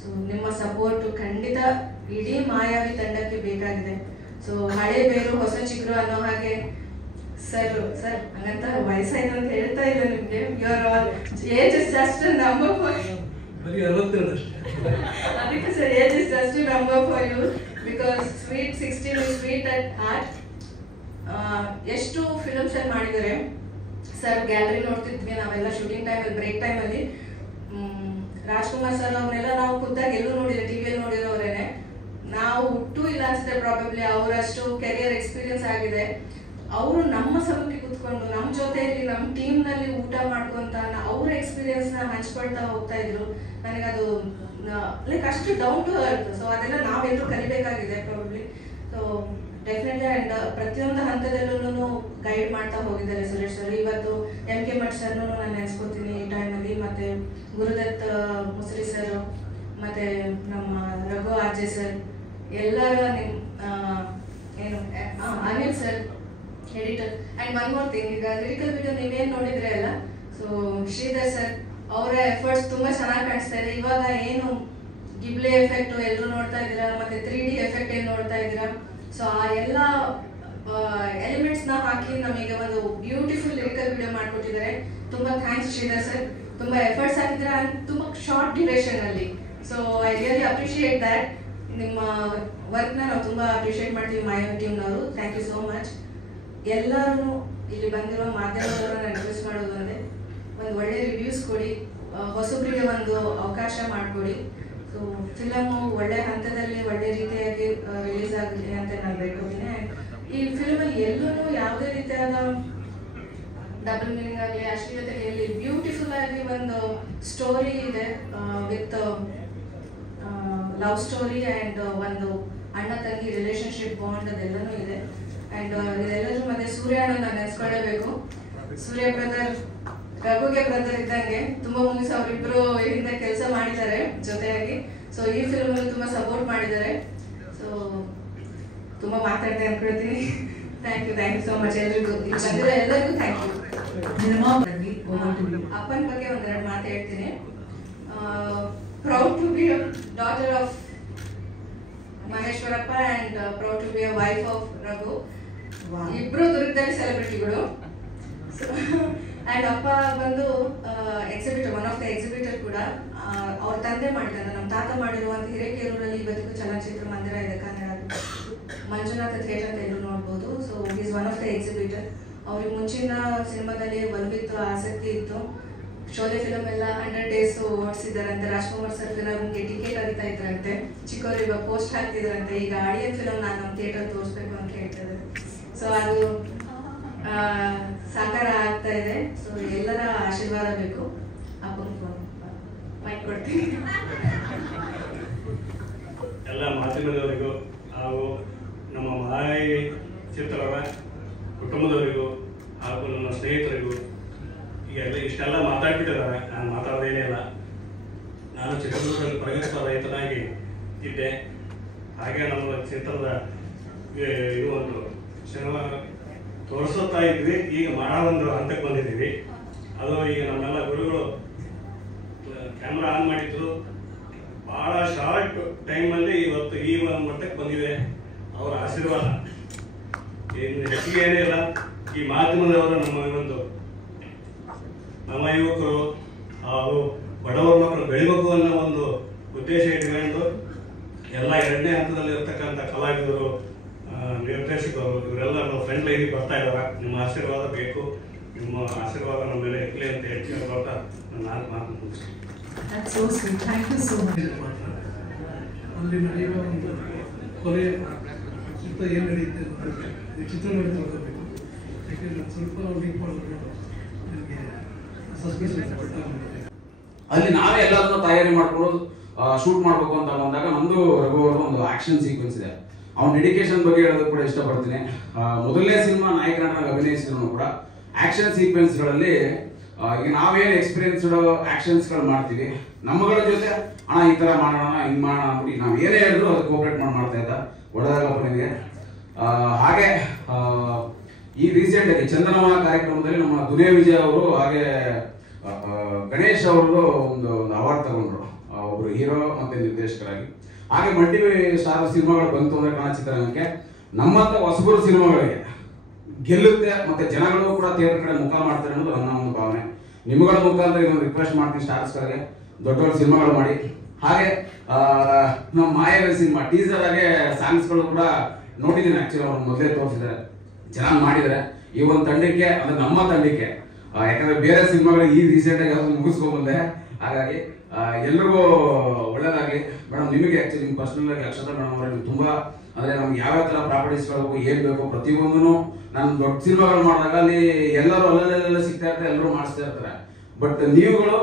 ಸೊ ನಿಮ್ಮ ಸಪೋರ್ಟ್ ಖಂಡಿತ ಇಡೀ ಮಾಯಾವಿ ತಂಡಕ್ಕೆ ಬೇಕಾಗಿದೆ. ಸೊ ಹಳೆ ಬೇರು ಹೊಸ ಚಿಗುರು ಅನ್ನೋ ಹಾಗೆ ಸರ್ ಹಂಗಂತ ವಯಸ್ಸಾಯ್ತು ಅಂತ ಹೇಳ್ತಾ ಇಲ್ಲ ನಿಮ್ಗೆ. Your all age is just a number for you. ಅದಕ್ಕೆ sir age is just a number for you, because sweet 16 is sweet at heart. ಎಷ್ಟು ಫಿಲ್ಮ್ಸ್ ಅಲ್ಲಿ ಮಾಡಿದ್ದಾರೆ ಸರ್. ಗ್ಯಾಲರಿ ನೋಡ್ತಿದ್ವಿ ನಾವೆಲ್ಲ ಶೂಟಿಂಗ್ ಟೈಮಲ್ಲಿ, ಬ್ರೇಕ್ ಟೈಮಲ್ಲಿ. ರಾಜ್ಕುಮಾರ್ ಸರ್ ಅವ್ರನ್ನೆಲ್ಲ ನಾವು ಖುದ್ದಾಗಿ ಎಲ್ಲೂ ನೋಡಿಲ್ಲ, ಟಿವಿಯಲ್ಲಿ ನೋಡಿರೋರೇನೆ. ನಾವು ಹುಟ್ಟು ಇಲ್ಲ ಅನ್ಸುತ್ತೆ ಪ್ರಾಬಬ್ಲಿ, ಅವರಷ್ಟು ಕೆರಿಯರ್ ಎಕ್ಸ್ಪೀರಿಯನ್ಸ್ ಆಗಿದೆ. ಅವರು ನಮ್ಮ ಸಭೆಗೆ ಕುತ್ಕೊಂಡು ನಮ್ಮ ಜೊತೆಯಲ್ಲಿ ನಮ್ಮ ಟೀಮ್ನಲ್ಲಿ ಊಟ ಮಾಡ್ಕೊಂತ ಅವ್ರ ಎಕ್ಸ್ಪೀರಿಯನ್ಸ್ನ ಹಂಚ್ಕೊಳ್ತಾ ಹೋಗ್ತಾ ಇದ್ರು. ನನಗದು ಲೈಕ್ ಅಷ್ಟು ಡೌನ್ ಟು ಅರ್ತ್. ಸೊ ಅದೆಲ್ಲ ನಾವೆಲ್ಲರೂ ಕಲಿಬೇಕಾಗಿದೆ ಪ್ರಾಬಬ್ಲಿ. So definitely. ಆ್ಯಂಡ್ ಪ್ರತಿಯೊಂದು ಹಂತದಲ್ಲೂ ಗೈಡ್ ಮಾಡ್ತಾ ಹೋಗಿದ್ದಾರೆ ಸುರೇಶ್ ಸರ್. ಇವತ್ತು MK ಮಠ್ ಸರ್ನು ನಾನು ನೆನೆಸ್ಕೊತೀನಿ ಈ ಟೈಮಲ್ಲಿ, ಮತ್ತು ಗುರುದತ್ ಮುಸ್ರಿ ಸರ್, ಮತ್ತು ನಮ್ಮ ರಘು ಆರ್ಜೆ ಸರ್, ಎಲ್ಲರ ಏನು Anil sir editor. And one more thing, ಈಗ ಲಿರಿಕಲ್ ವಿಡಿಯೋ ನೀವೇನು ನೋಡಿದ್ರೆ ಅಲ್ಲ, ಸೊ ಶ್ರೀಧರ್ ಸರ್ ಅವರ ಎಫರ್ಟ್ಸ್ ತುಂಬ ಚೆನ್ನಾಗಿ ಕಾಣಿಸ್ತಾ ಇದೆ. ಇವಾಗ ಏನು ಗಿಬ್ಲೆ ಎಫೆಕ್ಟು ಎಲ್ಲರೂ ನೋಡ್ತಾ ಇದ್ದೀರಾ, ಮತ್ತು 3D ಎಫೆಕ್ಟ್ ಏನು ನೋಡ್ತಾ ಇದ್ದೀರಾ. ಸೊ ಆ ಎಲ್ಲ ಎಲಿಮೆಂಟ್ಸ್ನ ಹಾಕಿ ನಮಗೆ ಒಂದು ಬ್ಯೂಟಿಫುಲ್ ಲಿರಿಕಲ್ ವಿಡಿಯೋ ಮಾಡಿಕೊಟ್ಟಿದ್ದಾರೆ. ತುಂಬ ಥ್ಯಾಂಕ್ಸ್ ಶ್ರೀಧರ್ ಸರ್. ತುಂಬ ಎಫರ್ಟ್ಸ್ ಹಾಕಿದ್ರೆ ಆ್ಯಂಡ್ ತುಂಬ ಶಾರ್ಟ್ ಡ್ಯೂರೇಷನಲ್ಲಿ. So I really appreciate that. ನಿಮ್ಮ ವರ್ಕ್ನ ನಾವು ತುಂಬ ಅಪ್ರಿಷಿಯೇಟ್ ಮಾಡ್ತೀವಿ ಮಾಯಾವಿ ಟೀಮ್ನವರು. Thank you so much. ಎಲ್ಲರೂ ಇಲ್ಲಿ ಬಂದಿರೋ ಮಾಧ್ಯಮದವರನ್ನ ರಿಕ್ವೆಸ್ಟ್ ಮಾಡೋದು ಅಂದರೆ ಒಂದು ಒಳ್ಳೆ ರಿವ್ಯೂಸ್ ಕೊಡಿ, ಹೊಸಬರಿಗೆ ಒಂದು ಅವಕಾಶ ಮಾಡಿಕೊಡಿ. ಸೊ ಫಿಲಮು ಒಳ್ಳೆ ಹಂತದಲ್ಲಿ ಒಳ್ಳೆ ರೀತಿಯಾಗಿ ರಿಲೀಸ್ ಆಗಲಿ ಅಂತ ನಾನು ಬೇಡ್ಕೊತೀನಿ. ಈ ಫಿಲ್ಮಲ್ಲಿ ಎಲ್ಲೂ ಯಾವುದೇ ರೀತಿಯಾದ ಡಬಲ್ ಮೀನಿಂಗ್ ಆಗಲಿ ಅಶ್ಲೀಲತೆಯಲ್ಲಿ ಬ್ಯೂಟಿಫುಲ್ ಆಗಿ ಒಂದು ಸ್ಟೋರಿ ಇದೆ, ವಿತ್ ಲವ್ ಸ್ಟೋರಿ ಆ್ಯಂಡ್ ಒಂದು ಅಣ್ಣ ತಂಗಿ ರಿಲೇಶನ್ಶಿಪ್ ಬಾಂಡ್ ಅದೆಲ್ಲನೂ ಇದೆ. ಆ್ಯಂಡ್ ಇದೆಲ್ಲದ್ರ ಮಧ್ಯೆ ಸೂರ್ಯ ನಾನು ನೆನೆಸ್ಕೊಳ್ಳೇಬೇಕು. ಸೂರ್ಯ ಬ್ರದರ್ ರಘುಗೆ ಬ್ರದರ್ ಇದ್ದಂಗೆ ತುಂಬ ಮೂವೀಸ್ ಅವರಿಬ್ರು ಹಿಂದೆ ಕೆಲಸ ಮಾಡಿದ್ದಾರೆ ಜೊತೆಯಾಗಿ. ಸೊ ಈ ಫಿಲ್ಮಲ್ಲಿ ತುಂಬ ಸಪೋರ್ಟ್ ಮಾಡಿದ್ದಾರೆ. ಸೊ ತುಂಬ ಮಾತಾಡ್ದೆ ಅನ್ಕೊಳ್ತೀನಿ. ಥ್ಯಾಂಕ್ ಯು ಸೋ ಮಚ್ ಎಲ್ರಿಗೂ, ಇಲ್ಲಿ ಬಂದಿರೋ ಎಲ್ಲರಿಗೂ ಥ್ಯಾಂಕ್ ಯು. ಅಪ್ಪನ ಬಗ್ಗೆ ಒಂದೆರಡು ಮಾತು ಹೇಳ್ತೀನಿ. Proud to be a daughter of Maheshwarappa and proud to be a wife of Raghu. ಇಬ್ರು ದುರ್ಗದಲ್ಲಿ ಸೆಲೆಬ್ರಿಟಿಗಳು. ಆ್ಯಂಡ್ ಅಪ್ಪ ಬಂದು exhibitor, one of the exhibitor ಕೂಡ. ಅವ್ರ ತಂದೆ ಮಾಡಿದ್ದಾರೆ, ನಮ್ಮ ತಾತ ಮಾಡಿರುವಂಥ ಹಿರೇಕೆರೂರಲ್ಲಿ ಇವತ್ತಿಗೂ ಚಲನಚಿತ್ರ ಮಂದಿರ ಇದೆ ಕನ್ನಡ, ಮಂಜುನಾಥ ಥಿಯೇಟರ್ ಅಂತ ಎಲ್ಲರೂ ನೋಡ್ಬೋದು. So is one of the exhibitor. ಅವ್ರಿಗೆ ಮುಂಚಿನ ಸಿನಿಮಾದಲ್ಲಿ ಒಲವಿತ್ತು, ಆಸಕ್ತಿ ಇತ್ತು. ಶೋಲೆ ಫಿಲಮ್ ಎಲ್ಲ 100 days ಓಡಿಸಿದಾರಂತೆ. ರಾಜ್ಕುಮಾರ್ ಸರ್ ಫಿಲಮ್ಗೆ ಟಿಕೆಟ್ ಅರಿತಾ ಇದ್ರಂತೆ, ಚಿಕ್ಕವರು ಇವಾಗ ಪೋಸ್ಟ್ ಹಾಕ್ತಿದ್ರಂತೆ. ಈಗ ಆಡಿಯನ್ ಫಿಲಮ್ ನಾನು ನಮ್ಮ ಥಿಯೇಟರ್ ತೋರಿಸ್ಬೇಕು ಅಂತ ಹೇಳ್ತಿದ್ದಾರೆ. ಸೊ ಅದು ಸಾಕಾರ ಆಗ್ತಾ ಇದೆ. ಸೊ ಎಲ್ಲರ ಆಶೀರ್ವಾದ ಬೇಕು. ಅಪ್ಪನ ಮೈಕ್ ಕೊಡ್ತೀನಿ. ಎಲ್ಲ ಮಾಧ್ಯಮದವರಿಗೂ ಹಾಗೂ ನಮ್ಮ ಮಾಯಾವಿ ಚಿತ್ರದ ಕುಟುಂಬದವರಿಗೂ ಹಾಗೂ ನನ್ನ ಸ್ನೇಹಿತರಿಗೂ ಈಗ ಇಷ್ಟೆಲ್ಲ ಮಾತಾಡ್ಬಿಟ್ಟಿದ್ದಾರೆ. ನಾನು ಮಾತಾಡೋದೇನೇ ಇಲ್ಲ. ನಾನು ಚಿತ್ರದುರ್ಗದಲ್ಲಿ ಪ್ರಗತಿಪರ ರೈತನಾಗಿ ಇದ್ದೆ. ಹಾಗೆ ನಮ್ಮ ಚಿತ್ರದ ಇದು ಒಂದು ಸಿನಿಮಾ ತೋರಿಸುತ್ತಾ ಇದ್ವಿ. ಈಗ ಮಾಡೋ ಒಂದು ಹಂತಕ್ಕೆ ಬಂದಿದ್ದೀವಿ. ಅದು ಈಗ ನಮ್ಮೆಲ್ಲ ಗುರುಗಳು ಕ್ಯಾಮ್ರಾ ಆನ್ ಮಾಡಿದ್ರು. ಭಾಳ ಶಾರ್ಟ್ ಟೈಮಲ್ಲಿ ಇವತ್ತು ಈ ಒಂದು ಮಟ್ಟಕ್ಕೆ ಬಂದಿದೆ. ಅವರ ಆಶೀರ್ವಾದ ಏನು ಹೆಚ್ಚಿಗೆ ಏನೇ ಇಲ್ಲ. ಈ ಮಾಧ್ಯಮದವರು ನಮ್ಮ ಯುವಕರು ಹಾಗೂ ಬಡವರ ಮಕ್ಕಳು ಬೆಳಿಬೇಕು ಅನ್ನೋ ಒಂದು ಉದ್ದೇಶ ಇಟ್ಕೊಂಡು ಎಲ್ಲ ಎರಡನೇ ಹಂತದಲ್ಲಿ ಇರ್ತಕ್ಕಂಥ ಕಲಾವಿದರು, ನಿರ್ದೇಶಕರು ಇವರೆಲ್ಲ ನಾವು ಫ್ರೆಂಡ್ ಲೈನಿಗೆ ಬರ್ತಾ ಇದ್ದಾರೆ. ನಿಮ್ಮ ಆಶೀರ್ವಾದ ಬೇಕು, ನಿಮ್ಮ ಆಶೀರ್ವಾದ ನಮ್ಮ ಮೇಲೆ ಇರಲಿ ಅಂತ ಹೇಳ್ತೀನಿ. ಬರ್ತಾ ನಾನು ಮಾತು ಮುಗಿಸ್ತೀನಿ. ಅಲ್ಲಿ ನಡೆಯುವ ಒಂದು ಕೊಲೆ ಸುತ್ತ ಏನು ನಡೆಯುತ್ತೆ ಅಂತ ಚಿತ್ರದಲ್ಲಿ ತಿಳ್ಕೋಬೇಕು. ಯಾಕೆಂದರೆ ಸ್ವಲ್ಪ ಲೀಕ್ ಮಾಡಿದ್ರೆ ನನಗೆ ಸಸ್ಪೆನ್ಸ್ ಅಲ್ಲಿ ನಾವೇ ಎಲ್ಲದನ್ನು ತಯಾರಿ ಮಾಡ್ಕೊಂಡು ಶೂಟ್ ಮಾಡಬೇಕು ಅಂತ ಬಂದಾಗ ನಮ್ದು ರಘುವರ್ದು ಒಂದು ಆಕ್ಷನ್ ಸೀಕ್ವೆನ್ಸ್ ಇದೆ. ಅವ್ನ ಡೆಡಿಕೇಶನ್ ಬಗ್ಗೆ ಹೇಳೋದಕ್ಕೆ ಕೂಡ ಇಷ್ಟಪಡ್ತೀನಿ. ಮೊದಲನೇ ಸಿನಿಮಾ ನಾಯಕ ನಟನಾಗಿ ಅಭಿನಯಿಸಿದ್ರು ಕೂಡ ಆಕ್ಷನ್ ಸೀಕ್ವೆನ್ಸ್ಗಳಲ್ಲಿ ಈಗ ನಾವೇನು ಎಕ್ಸ್ಪೀರಿಯನ್ಸ್ಡ್ ಆಕ್ಷನ್ಸ್ಗಳು ಮಾಡ್ತೀವಿ, ನಮ್ಮಗಳ ಜೊತೆ ಅಣ್ಣ ಈ ಥರ ಮಾಡೋಣ ಹಿಂಗೆ ಮಾಡೋಣ ಅಂದ್ಬಿಟ್ಟು ನಾವು ಏನೇ ಹೇಳಿದ್ರು ಅದು ಕೋಆಪರೇಟ್ ಮಾಡ್ತಾ ಇದ್ದ. ಒಳ್ಳೆದಾಗಪ್ಪ ನಿಮಗೆ. ಹಾಗೆ ಈ ರೀಸೆಂಟಾಗಿ ಚಂದನವ ಕಾರ್ಯಕ್ರಮದಲ್ಲಿ ನಮ್ಮ ದುನಿಯಾ ವಿಜಯ್ ಅವರು ಹಾಗೆ ಗಣೇಶ್ ಅವ್ರದ್ದು ಒಂದು ಅವಾರ್ಡ್ ತಗೊಂಡ್ರು, ಒಬ್ರು ಹೀರೋ ಮತ್ತೆ ನಿರ್ದೇಶಕರಾಗಿ. ಹಾಗೆ ಮಲ್ಟಿ ಸ್ಟಾರ್ ಸಿನಿಮಾಗಳು ಬಂತು ಅಂದ್ರೆ ಕನ್ನಡ ಚಿತ್ರರಂಗಕ್ಕೆ ನಮ್ಮಂತ ಹೊಸಬರು ಸಿನಿಮಾಗಳಿಗೆ ಗೆಲ್ಲುತ್ತೆ, ಮತ್ತೆ ಜನಗಳು ಕೂಡ ಥಿಯೇಟರ್ ಕಡೆ ಮುಖ ಮಾಡ್ತಾರೆ ಅನ್ನೋದು ನನ್ನ ಒಂದು ಭಾವನೆ. ನಿಮ್ಮಗಳ ಮುಖಾಂತರ ಇದೊಂದು ರಿಕ್ವೆಸ್ಟ್ ಮಾಡ್ತೀನಿ ಸ್ಟಾರ್ಸ್ಗಳಿಗೆ, ದೊಡ್ಡ ದೊಡ್ಡ ಸಿನಿಮಾಗಳು ಮಾಡಿ. ಹಾಗೆ ನಮ್ಮ ಮಾಯಾವಿ ಸಿನಿಮಾ ಟೀಸರ್ ಆಗಿ ಸಾಂಗ್ಸ್ಗಳು ಕೂಡ ನೋಡಿದ್ದೀನಿ. ಆಕ್ಚುಲಿ ಅವ್ರು ಮೊದಲೇ ತೋರಿಸಿದ್ದಾರೆ, ಚೆನ್ನಾಗಿ ಮಾಡಿದ್ದಾರೆ. ಈ ಒಂದು ತಂಡಕ್ಕೆ ಅಂದ್ರೆ ನಮ್ಮ ತಂಡಕ್ಕೆ, ಯಾಕಂದ್ರೆ ಬೇರೆ ಸಿನಿಮಾಗಳು ಈ ರೀಸೆಂಟ್ ಆಗಿ ಯಾವ್ದು ಮುಗಿಸ್ಕೊಂಡ್ಬಂದೆ. ಹಾಗಾಗಿ ಎಲ್ರಿಗೂ ಒಳ್ಳೇದಾಗಲಿ. ಮೇಡಮ್ ನಿಮಗೆ ಆಕ್ಚುಲಿ ನಿಮ್ಮ ಪರ್ಸನಲ್ ಆಗಿ ಅಕ್ಷತಾ ಮೇಡಮ್ ಅವರೇ ತುಂಬಾ ಅಂದ್ರೆ ನಮ್ಗೆ ಯಾವ್ಯಾವ ತರ ಪ್ರಾಪರ್ಟೀಸ್ಗಳು ಏನ್ ಬೇಕು ಪ್ರತಿಯೊಂದೂ ನಾನು ದೊಡ್ಡ ಸಿನಿಮಾಗಳು ಮಾಡಿದಾಗ ಅಲ್ಲಿ ಎಲ್ಲರೂ ಅಲ್ಲೆಲ್ಲ ಸಿಗ್ತಾ ಇರ್ತಾರೆ, ಎಲ್ಲರೂ ಮಾಡಿಸ್ತಾ ಇರ್ತಾರೆ. ಬಟ್ ನೀವುಗಳು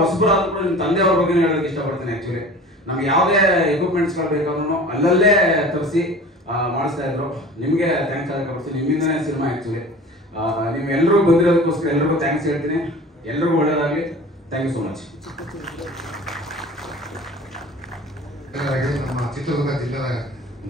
ಹೊಸಬರಾದ ಕೂಡ ನಿಮ್ಮ ತಂದೆಯವ್ರ ಬಗ್ಗೆ ಹೇಳೋದಕ್ಕೆ ಇಷ್ಟಪಡ್ತೀನಿ. ಆಕ್ಚುಲಿ ನಮ್ಗೆ ಯಾವುದೇ ಎಕ್ವಿಪ್ಮೆಂಟ್ಸ್ಗಳು ಬೇಕಾದ್ರೂ ಅಲ್ಲಲ್ಲೇ ತರಿಸಿ ಮಾಡಿಸ್ತಾ ಇದ್ರು. ನಿಮಗೆ ಥ್ಯಾಂಕ್ಸ್ ಆಗಕ್ಕೆ ಬರ್ತೀನಿ, ನಿಮ್ಮಿಂದನೇ ಸಿನಿಮಾ ಆಕ್ಚುಲಿ. ನೀವು ಎಲ್ಲರೂ ಬಂದಿರೋದಕ್ಕೋಸ್ಕರ ಎಲ್ರಿಗೂ ಥ್ಯಾಂಕ್ಸ್ ಹೇಳ್ತೀನಿ. ಎಲ್ರಿಗೂ ಒಳ್ಳೇದಾಗಲಿ. Thank you so much. ನಮ್ಮ ಚಿತ್ರದುರ್ಗ ಜಿಲ್ಲೆಯ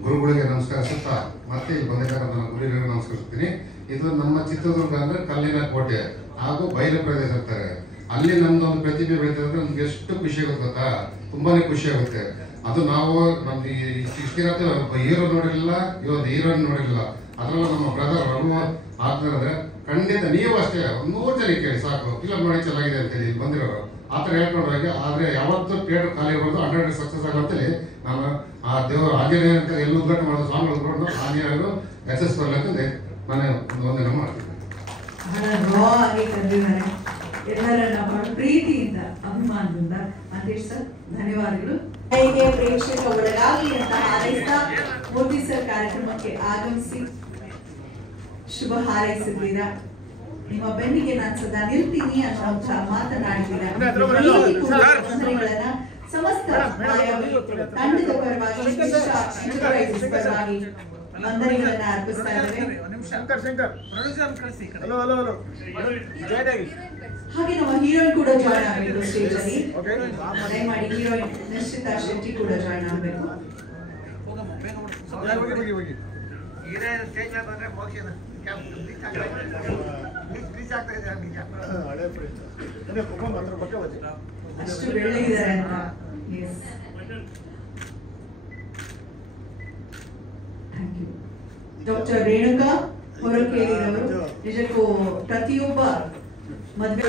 ಗುರುಗಳಿಗೆ ನಮಸ್ಕರಿಸುತ್ತಾ ಮತ್ತೆ ಇಲ್ಲಿ ಬಂದಿದ್ದಾರೆ ನನ್ನ ಗುರುಗಳಿಗೆ ನಮಸ್ಕರಿಸ್ತೀನಿ. ಇದು ನಮ್ಮ ಚಿತ್ರದುರ್ಗ ಅಂದ್ರೆ ಕಲ್ಲಿನ ಕೋಟೆ ಹಾಗೂ ಬಯಲು ಪ್ರದೇಶ ಅಂತಾರೆ. ಅಲ್ಲಿ ನಮ್ದು ಒಂದು ಪ್ರತಿಭೆ ಬೆಳೀತದೆ. ನಮ್ಗೆ ಎಷ್ಟು ಖುಷಿ ಆಗುತ್ತೆ ಗೊತ್ತಾ, ತುಂಬಾನೇ ಖುಷಿ ಆಗುತ್ತೆ. ಅದು ನಾವು ನಮ್ದು ಇಷ್ಟಿರತ್ತೆ ಹೀರೋ ನೋಡಿರಲಿಲ್ಲ, ಇವತ್ತು ಹೀರೋಯಿನ್ ನೋಡಿರಲಿಲ್ಲ. ಅದರಲ್ಲೂ ನಮ್ಮ ಬ್ರದರ್ ರಘು ಆಗ್ತಾರೆ. ಖಂಡಿತ ನೀವು ಅಷ್ಟೇ ಒಂದು 100 ಜನ ಕೇಳಿ ಸಾಕು, ಫಿಲಮ್ ನೋಡಿ ಚೆನ್ನಾಗಿದೆ ಅಂತೇಳಿ ಬಂದಿರೋರು ಆ ಥರ ಹೇಳ್ಕೊಂಡ್ರಾಗೆ. ಆದರೆ ಯಾವತ್ತೂ ಥಿಯೇಟರ್ ಖಾಲಿ ಇರ್ಬೋದು, 100% ಸಕ್ಸಸ್ ಆಗುತ್ತೇಳಿ ನಾನು ಆ ದೇವರು ಆಂಜನೇಯ ಅಂತ ಎಲ್ಲ ಉದ್ಘಾಟನೆ ಮಾಡೋ ಸ್ವಾಮಿಗಳು ಉದ್ಕೊಂಡು ಆಂಜನೇಯರು ಯಶಸ್ಸು ಬರ್ಲಂತಂದೆ ನಾನು ವಂದನೆ ಮಾಡ್ತೀನಿ. ಎಲ್ಲರನ್ನ ಬಹಳ ಪ್ರೀತಿಯಿಂದ ಅಭಿಮಾನದಿಂದ ಮಂತೇಶ್ ಸರ್ ಧನ್ಯವಾದಗಳು. ಪ್ರೇಕ್ಷಕ ಒಳಗಾಗಲಿ ಅಂತ ಹಾರೈಸ್ತಾ ಮೋದಿ ಸರ್ ಕಾರ್ಯಕ್ರಮಕ್ಕೆ ಆಗಮಿಸಿ ಶುಭ ಹಾರೈಸಿದ್ದೀರಾ. ನಿಮ್ಮ ಬೆನ್ನಿಗೆ ನಾನು ಸದಾ ನಿಲ್ತೀನಿ ಅನ್ನುವಂತ ಮಾತನಾಡಿದ್ದೀರಾ. ಸಮಸ್ತ ತಂಡದ ಪರವಾಗಿ ಪರವಾಗಿ ವಂದನೆಗಳನ್ನ ಅರ್ಪಿಸ್ತಾ ಇದ್ದೇವೆ. ಹಾಗೆ ನಮ್ಮ ಹೀರೋಯಿನ್ ಕೂಡ ಜಾಯ್ನ್ ಆಗಬೇಕು ಸ್ಟೇಜ್ ಅಲ್ಲಿ. ದಯಮಾಡಿ ಹೀರೋಯಿನ್ ನಿಶ್ಚಿತಾ ಶೆಟ್ಟಿ ಕೂಡ ಜಾಯ್ನ್ ಆಗಬೇಕು. ಅಷ್ಟು ಬೆಳ್ಳಗಿದ್ದಾರೆ ಅಂತ. Thank you. ಡಾಕ್ಟರ್ ರೇಣುಕಾ ಹೊರಕೇರಿರವರು ನಿಜಕ್ಕೂ ಪ್ರತಿಯೊಬ್ಬ ಮದುವೆ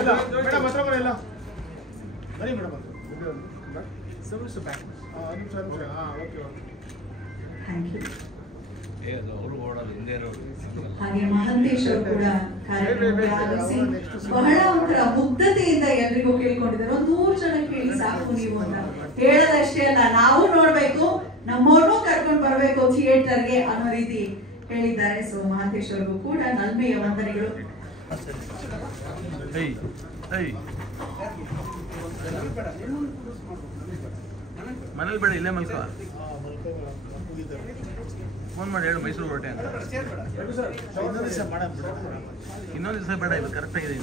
ಹಾಗೆ ಮಹಂತೇಶ್ ಅವರು ಕೂಡ ಕಾರ್ಯಕ್ರಮಕ್ಕೆ ಆಗಮಿಸಿ ಬಹಳ ಒಂಥರ ಮುಗ್ಧತೆಯಿಂದ ಎಲ್ರಿಗೂ ಕೇಳ್ಕೊಂಡಿದ್ದಾರೆ. 100 ಜನ ಕೇಳಿ ಸಾಕು ನೀವು ಅಂತ ಹೇಳೋದಷ್ಟೇ ಅಲ್ಲ, ನಾವು ನೋಡ್ಬೇಕು, ನಮ್ಮವ್ರನ್ನೂ ಕರ್ಕೊಂಡು ಬರ್ಬೇಕು ಥಿಯೇಟರ್ಗೆ ಅನ್ನೋ ರೀತಿ ಹೇಳಿದ್ದಾರೆ. ಸೊ ಮಹಂತೇಶ್ ಅವ್ರಿಗೂ ಕೂಡ ನಲ್ಮೆಯ ವಂದನೆಗಳು. ಮನೇಲಿ ಬೇಡ, ಇಲ್ಲೇ ಮಲ್ಕೋ. ಫೋನ್ ಮಾಡಿ ಹೇಳು ಮೈಸೂರು ಹೊರಟೆ ಅಂತ. ಇನ್ನೊಂದು ದಿವಸ ಬೇಡ, ಇದು ಕರೆಕ್ಟ್ ಆಗಿದೆ.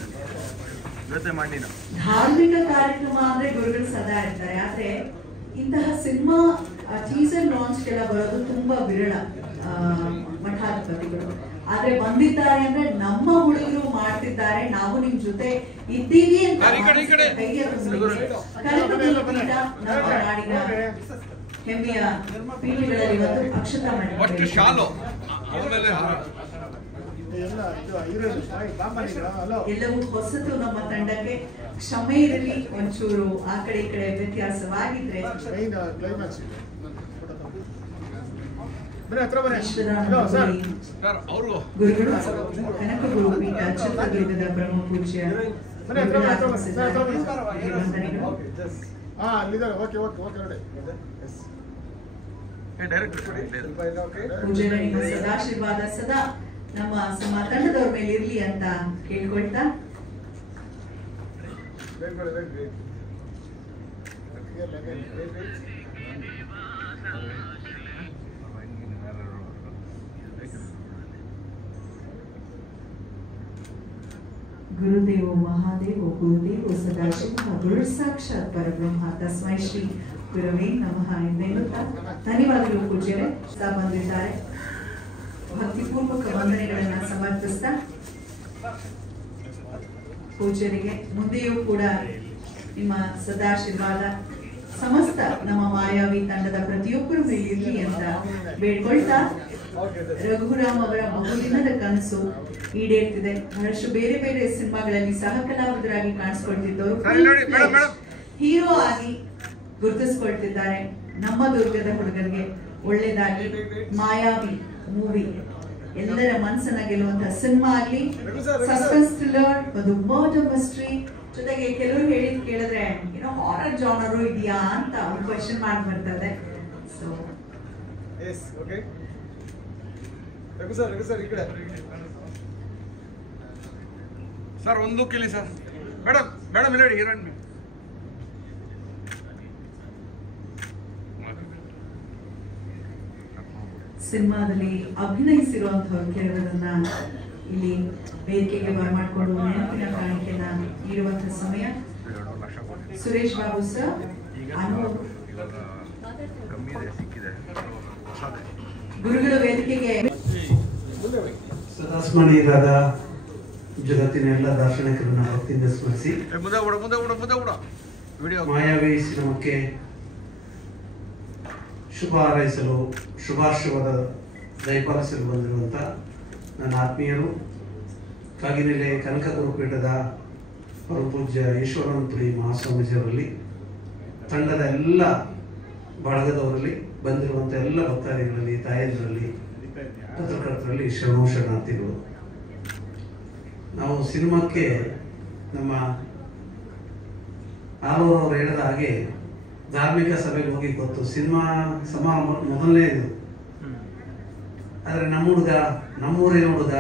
ಇವತ್ತೇ ಮಾಡಿ ನಾವು ಧಾರ್ಮಿಕ ಕಾರ್ಯಕ್ರಮ ಅಂದ್ರೆ ಗುರುಗಳು ಸದಾ ಇರ್ತಾರೆ. ಆದ್ರೆ ಇಂತಹ ಸಿನಿಮಾ ಟೀಸರ್ ಲಾಂಚ್ಗೆಲ್ಲ ಬರೋದು ತುಂಬಾ ವಿರಳ ಮಠಾಧಿಪತಿಗಳು. ಆದ್ರೆ ಬಂದಿದ್ದಾರೆ ಅಂದ್ರೆ ನಮ್ಮ ಹುಡುಗರು ಮಾಡ್ತಿದ್ದಾರೆ, ನಾವು ನಿಮ್ ಜೊತೆ ಇದ್ದೀವಿ ಅಂತ ನಮ್ಮ ನಾಡಿನ ಹೆಮ್ಮೆಯ ಪೀಳಿಗೆಗಳಲ್ಲಿ ಇವತ್ತು ಅಕ್ಷತಾ ಮಾಡಿ ಎಲ್ಲವೂ ಹೊಸತು ನಮ್ಮ ತಂಡಕ್ಕೆ. ಕ್ಷಮೆ ಇರಲಿ, ಒಂಚೂರು ಆ ಕಡೆ ಈ ಕಡೆ ವ್ಯತ್ಯಾಸವಾಗಿದ್ರೆ ಗುರುಗಳು ಕನಕ ಗುರುಪೀಠ ಚಿತ್ರದುರ್ಗದ ಬ್ರಹ್ಮ ಪೂಜ್ಯ ಪೂಜ್ಯರ ನಿಮ್ಮ ಸದಾಶೀರ್ವಾದ ಸದಾ ನಮ್ಮ ತಂಡದವ್ರ ಮೇಲೆ ಇರ್ಲಿ ಅಂತ ಕೇಳ್ಕೊಳ್ತಾ ಗುರುದೇವೋ ಮಹಾದೇವೋ ಗುರುದೇವೋ ಸದಾಶಿವ ಗುರು ಸಾಕ್ಷಾತ್ ಪರಬ್ರಹ್ಮ ತಸ್ಮೈ ಶ್ರೀ ಗುರವೇ ನಮಃ ಎಂದೇಳುತ್ತಾ ಧನ್ಯವಾದಗಳು ಪೂಜ್ಯರೇ ಬಂದಿದ್ದಾರೆ. ಭಕ್ತಿಪೂರ್ವಕ ವಂದನೆಗಳನ್ನ ಸಮರ್ಪಿಸ್ತಾ ಪೂಜ್ಯರಿಗೆ ಮುಂದೆಯೂ ಕೂಡ ನಿಮ್ಮ ಸದಾಶೀರ್ವಾದ ಸಮಸ್ತ ನಮ್ಮ ಮಾಯಾವಿ ತಂಡದ ಪ್ರತಿಯೊಬ್ಬರು ಮೇಲಿರಲಿ ಅಂತ ಬೇಡ್ಕೊಳ್ತಾ ರಘುರಾಮ್ ಅವರ ಬಹುದಿನದ ಕನಸು ಈಡೇರ್ತಿದೆ. ಬಹಳಷ್ಟು ಬೇರೆ ಬೇರೆ ಸಿನಿಮಾಗಳಲ್ಲಿ ಸಹ ಕಲಾವಿದರಾಗಿ ಕಾಣಿಸ್ಕೊಳ್ತಿದ್ದವರು ಹೀರೋ ಆಗಿ ಗುರುತಿಸ್ಕೊಳ್ತಿದ್ದಾರೆ. ನಮ್ಮ ದುರ್ಗದ ಹುಡುಗರಿಗೆ ಒಳ್ಳೇದಾಗಿ ಮಾಯಾವಿ ಮೂವಿ ಎಲ್ಲರ ಮನಸ್ಸನ್ನ ಗೆಲ್ಲುವಂತಹ ಸಿನಿಮಾ ಆಗ್ಲಿ. ಸಸ್ಪೆನ್ಸ್ ಥ್ರಿಲ್ಲರ್, ಒಂದು ಮರ್ಡರ್ ಮಿಸ್ಟ್ರಿ, ಜೊತೆಗೆ ಕೆಲವರು ಹೇಳಿದ್ ಕೇಳಿದ್ರೆ ಏನೋ ಹಾರರ್ ಜಾನರು ಇದೆಯಾ ಅಂತ ಒಂದು ಕ್ವೆಶ್ಚನ್ ಮಾಡಿ ಬರ್ತದೆ. ಸೊ ಸರ್ ಒಂದು ಕೇಳಿ ಸರ್. ಮೇಡಮ್ ಮೇಡಮ್ ಇಲ್ಲ ಹೀರೋಯಿನ್ ಸಿನಿಮಾದಲ್ಲಿ ಅಭಿನಯಿಸಿರುವಂತವ್ರು ಕೆಲವರನ್ನ ಇಲ್ಲಿ ವೇದಿಕೆಗೆ ಬರಮಾಡಿಕೊಂಡು ನೆನಪಿನ ಕಾಣಿಕೆನ ನೀಡುವಂತಹ ಸಮಯ. ಸುರೇಶ್ ಬಾಬು ಸರ್, ಗುರುಗಳ ವೇದಿಕೆಗೆ ಸದಾಸ್ಮರಣೀಯರಾದ ಜಗತ್ತಿನ ಎಲ್ಲ ದಾರ್ಶನಿಕರನ್ನ ಭಕ್ತಿಯಿಂದ ಸ್ಮರಿಸಿ ಮಾಯಾವಿ ಸಿನಿಮಾಕ್ಕೆ ಶುಭ ಹಾರೈಸಲು ಶುಭಾಶಯವಾದ ದಯಪಾಲಿಸಲು ಬಂದಿರುವಂಥ ನನ್ನ ಆತ್ಮೀಯರು, ಕಾಗಿನೆಲೆ ಕನಕ ಗುರುಪೀಠದ ಪರಮಪೂಜ್ಯ ಈಶ್ವರನಪುರಿ ಮಹಾಸ್ವಾಮೀಜಿಯವರಲ್ಲಿ, ತಂಡದ ಎಲ್ಲ ಬಳಗದವರಲ್ಲಿ, ಬಂದಿರುವಂಥ ಎಲ್ಲ ಭಕ್ತಾದಿಗಳಲ್ಲಿ, ತಾಯಂದಿರಲ್ಲಿ, ಪತ್ರಕರ್ತರಲ್ಲಿ ಶರಣಾರ್ಥಿಗಳು. ನಾವು ಸಿನಿಮಾಕ್ಕೆ ನಮ್ಮ ಆಲೂರವರು ಹೇಳಿದ ಹಾಗೆ ಧಾರ್ಮಿಕ ಸಭೆಗೆ ಹೋಗಿ ಗೊತ್ತು, ಸಿನಿಮಾ ಸಮಾರಂಭ ಮೊದಲನೇ ಇದು. ಆದರೆ ನಮ್ಮ ಹುಡುಗ, ನಮ್ಮೂರಿನ ಹುಡುಗ,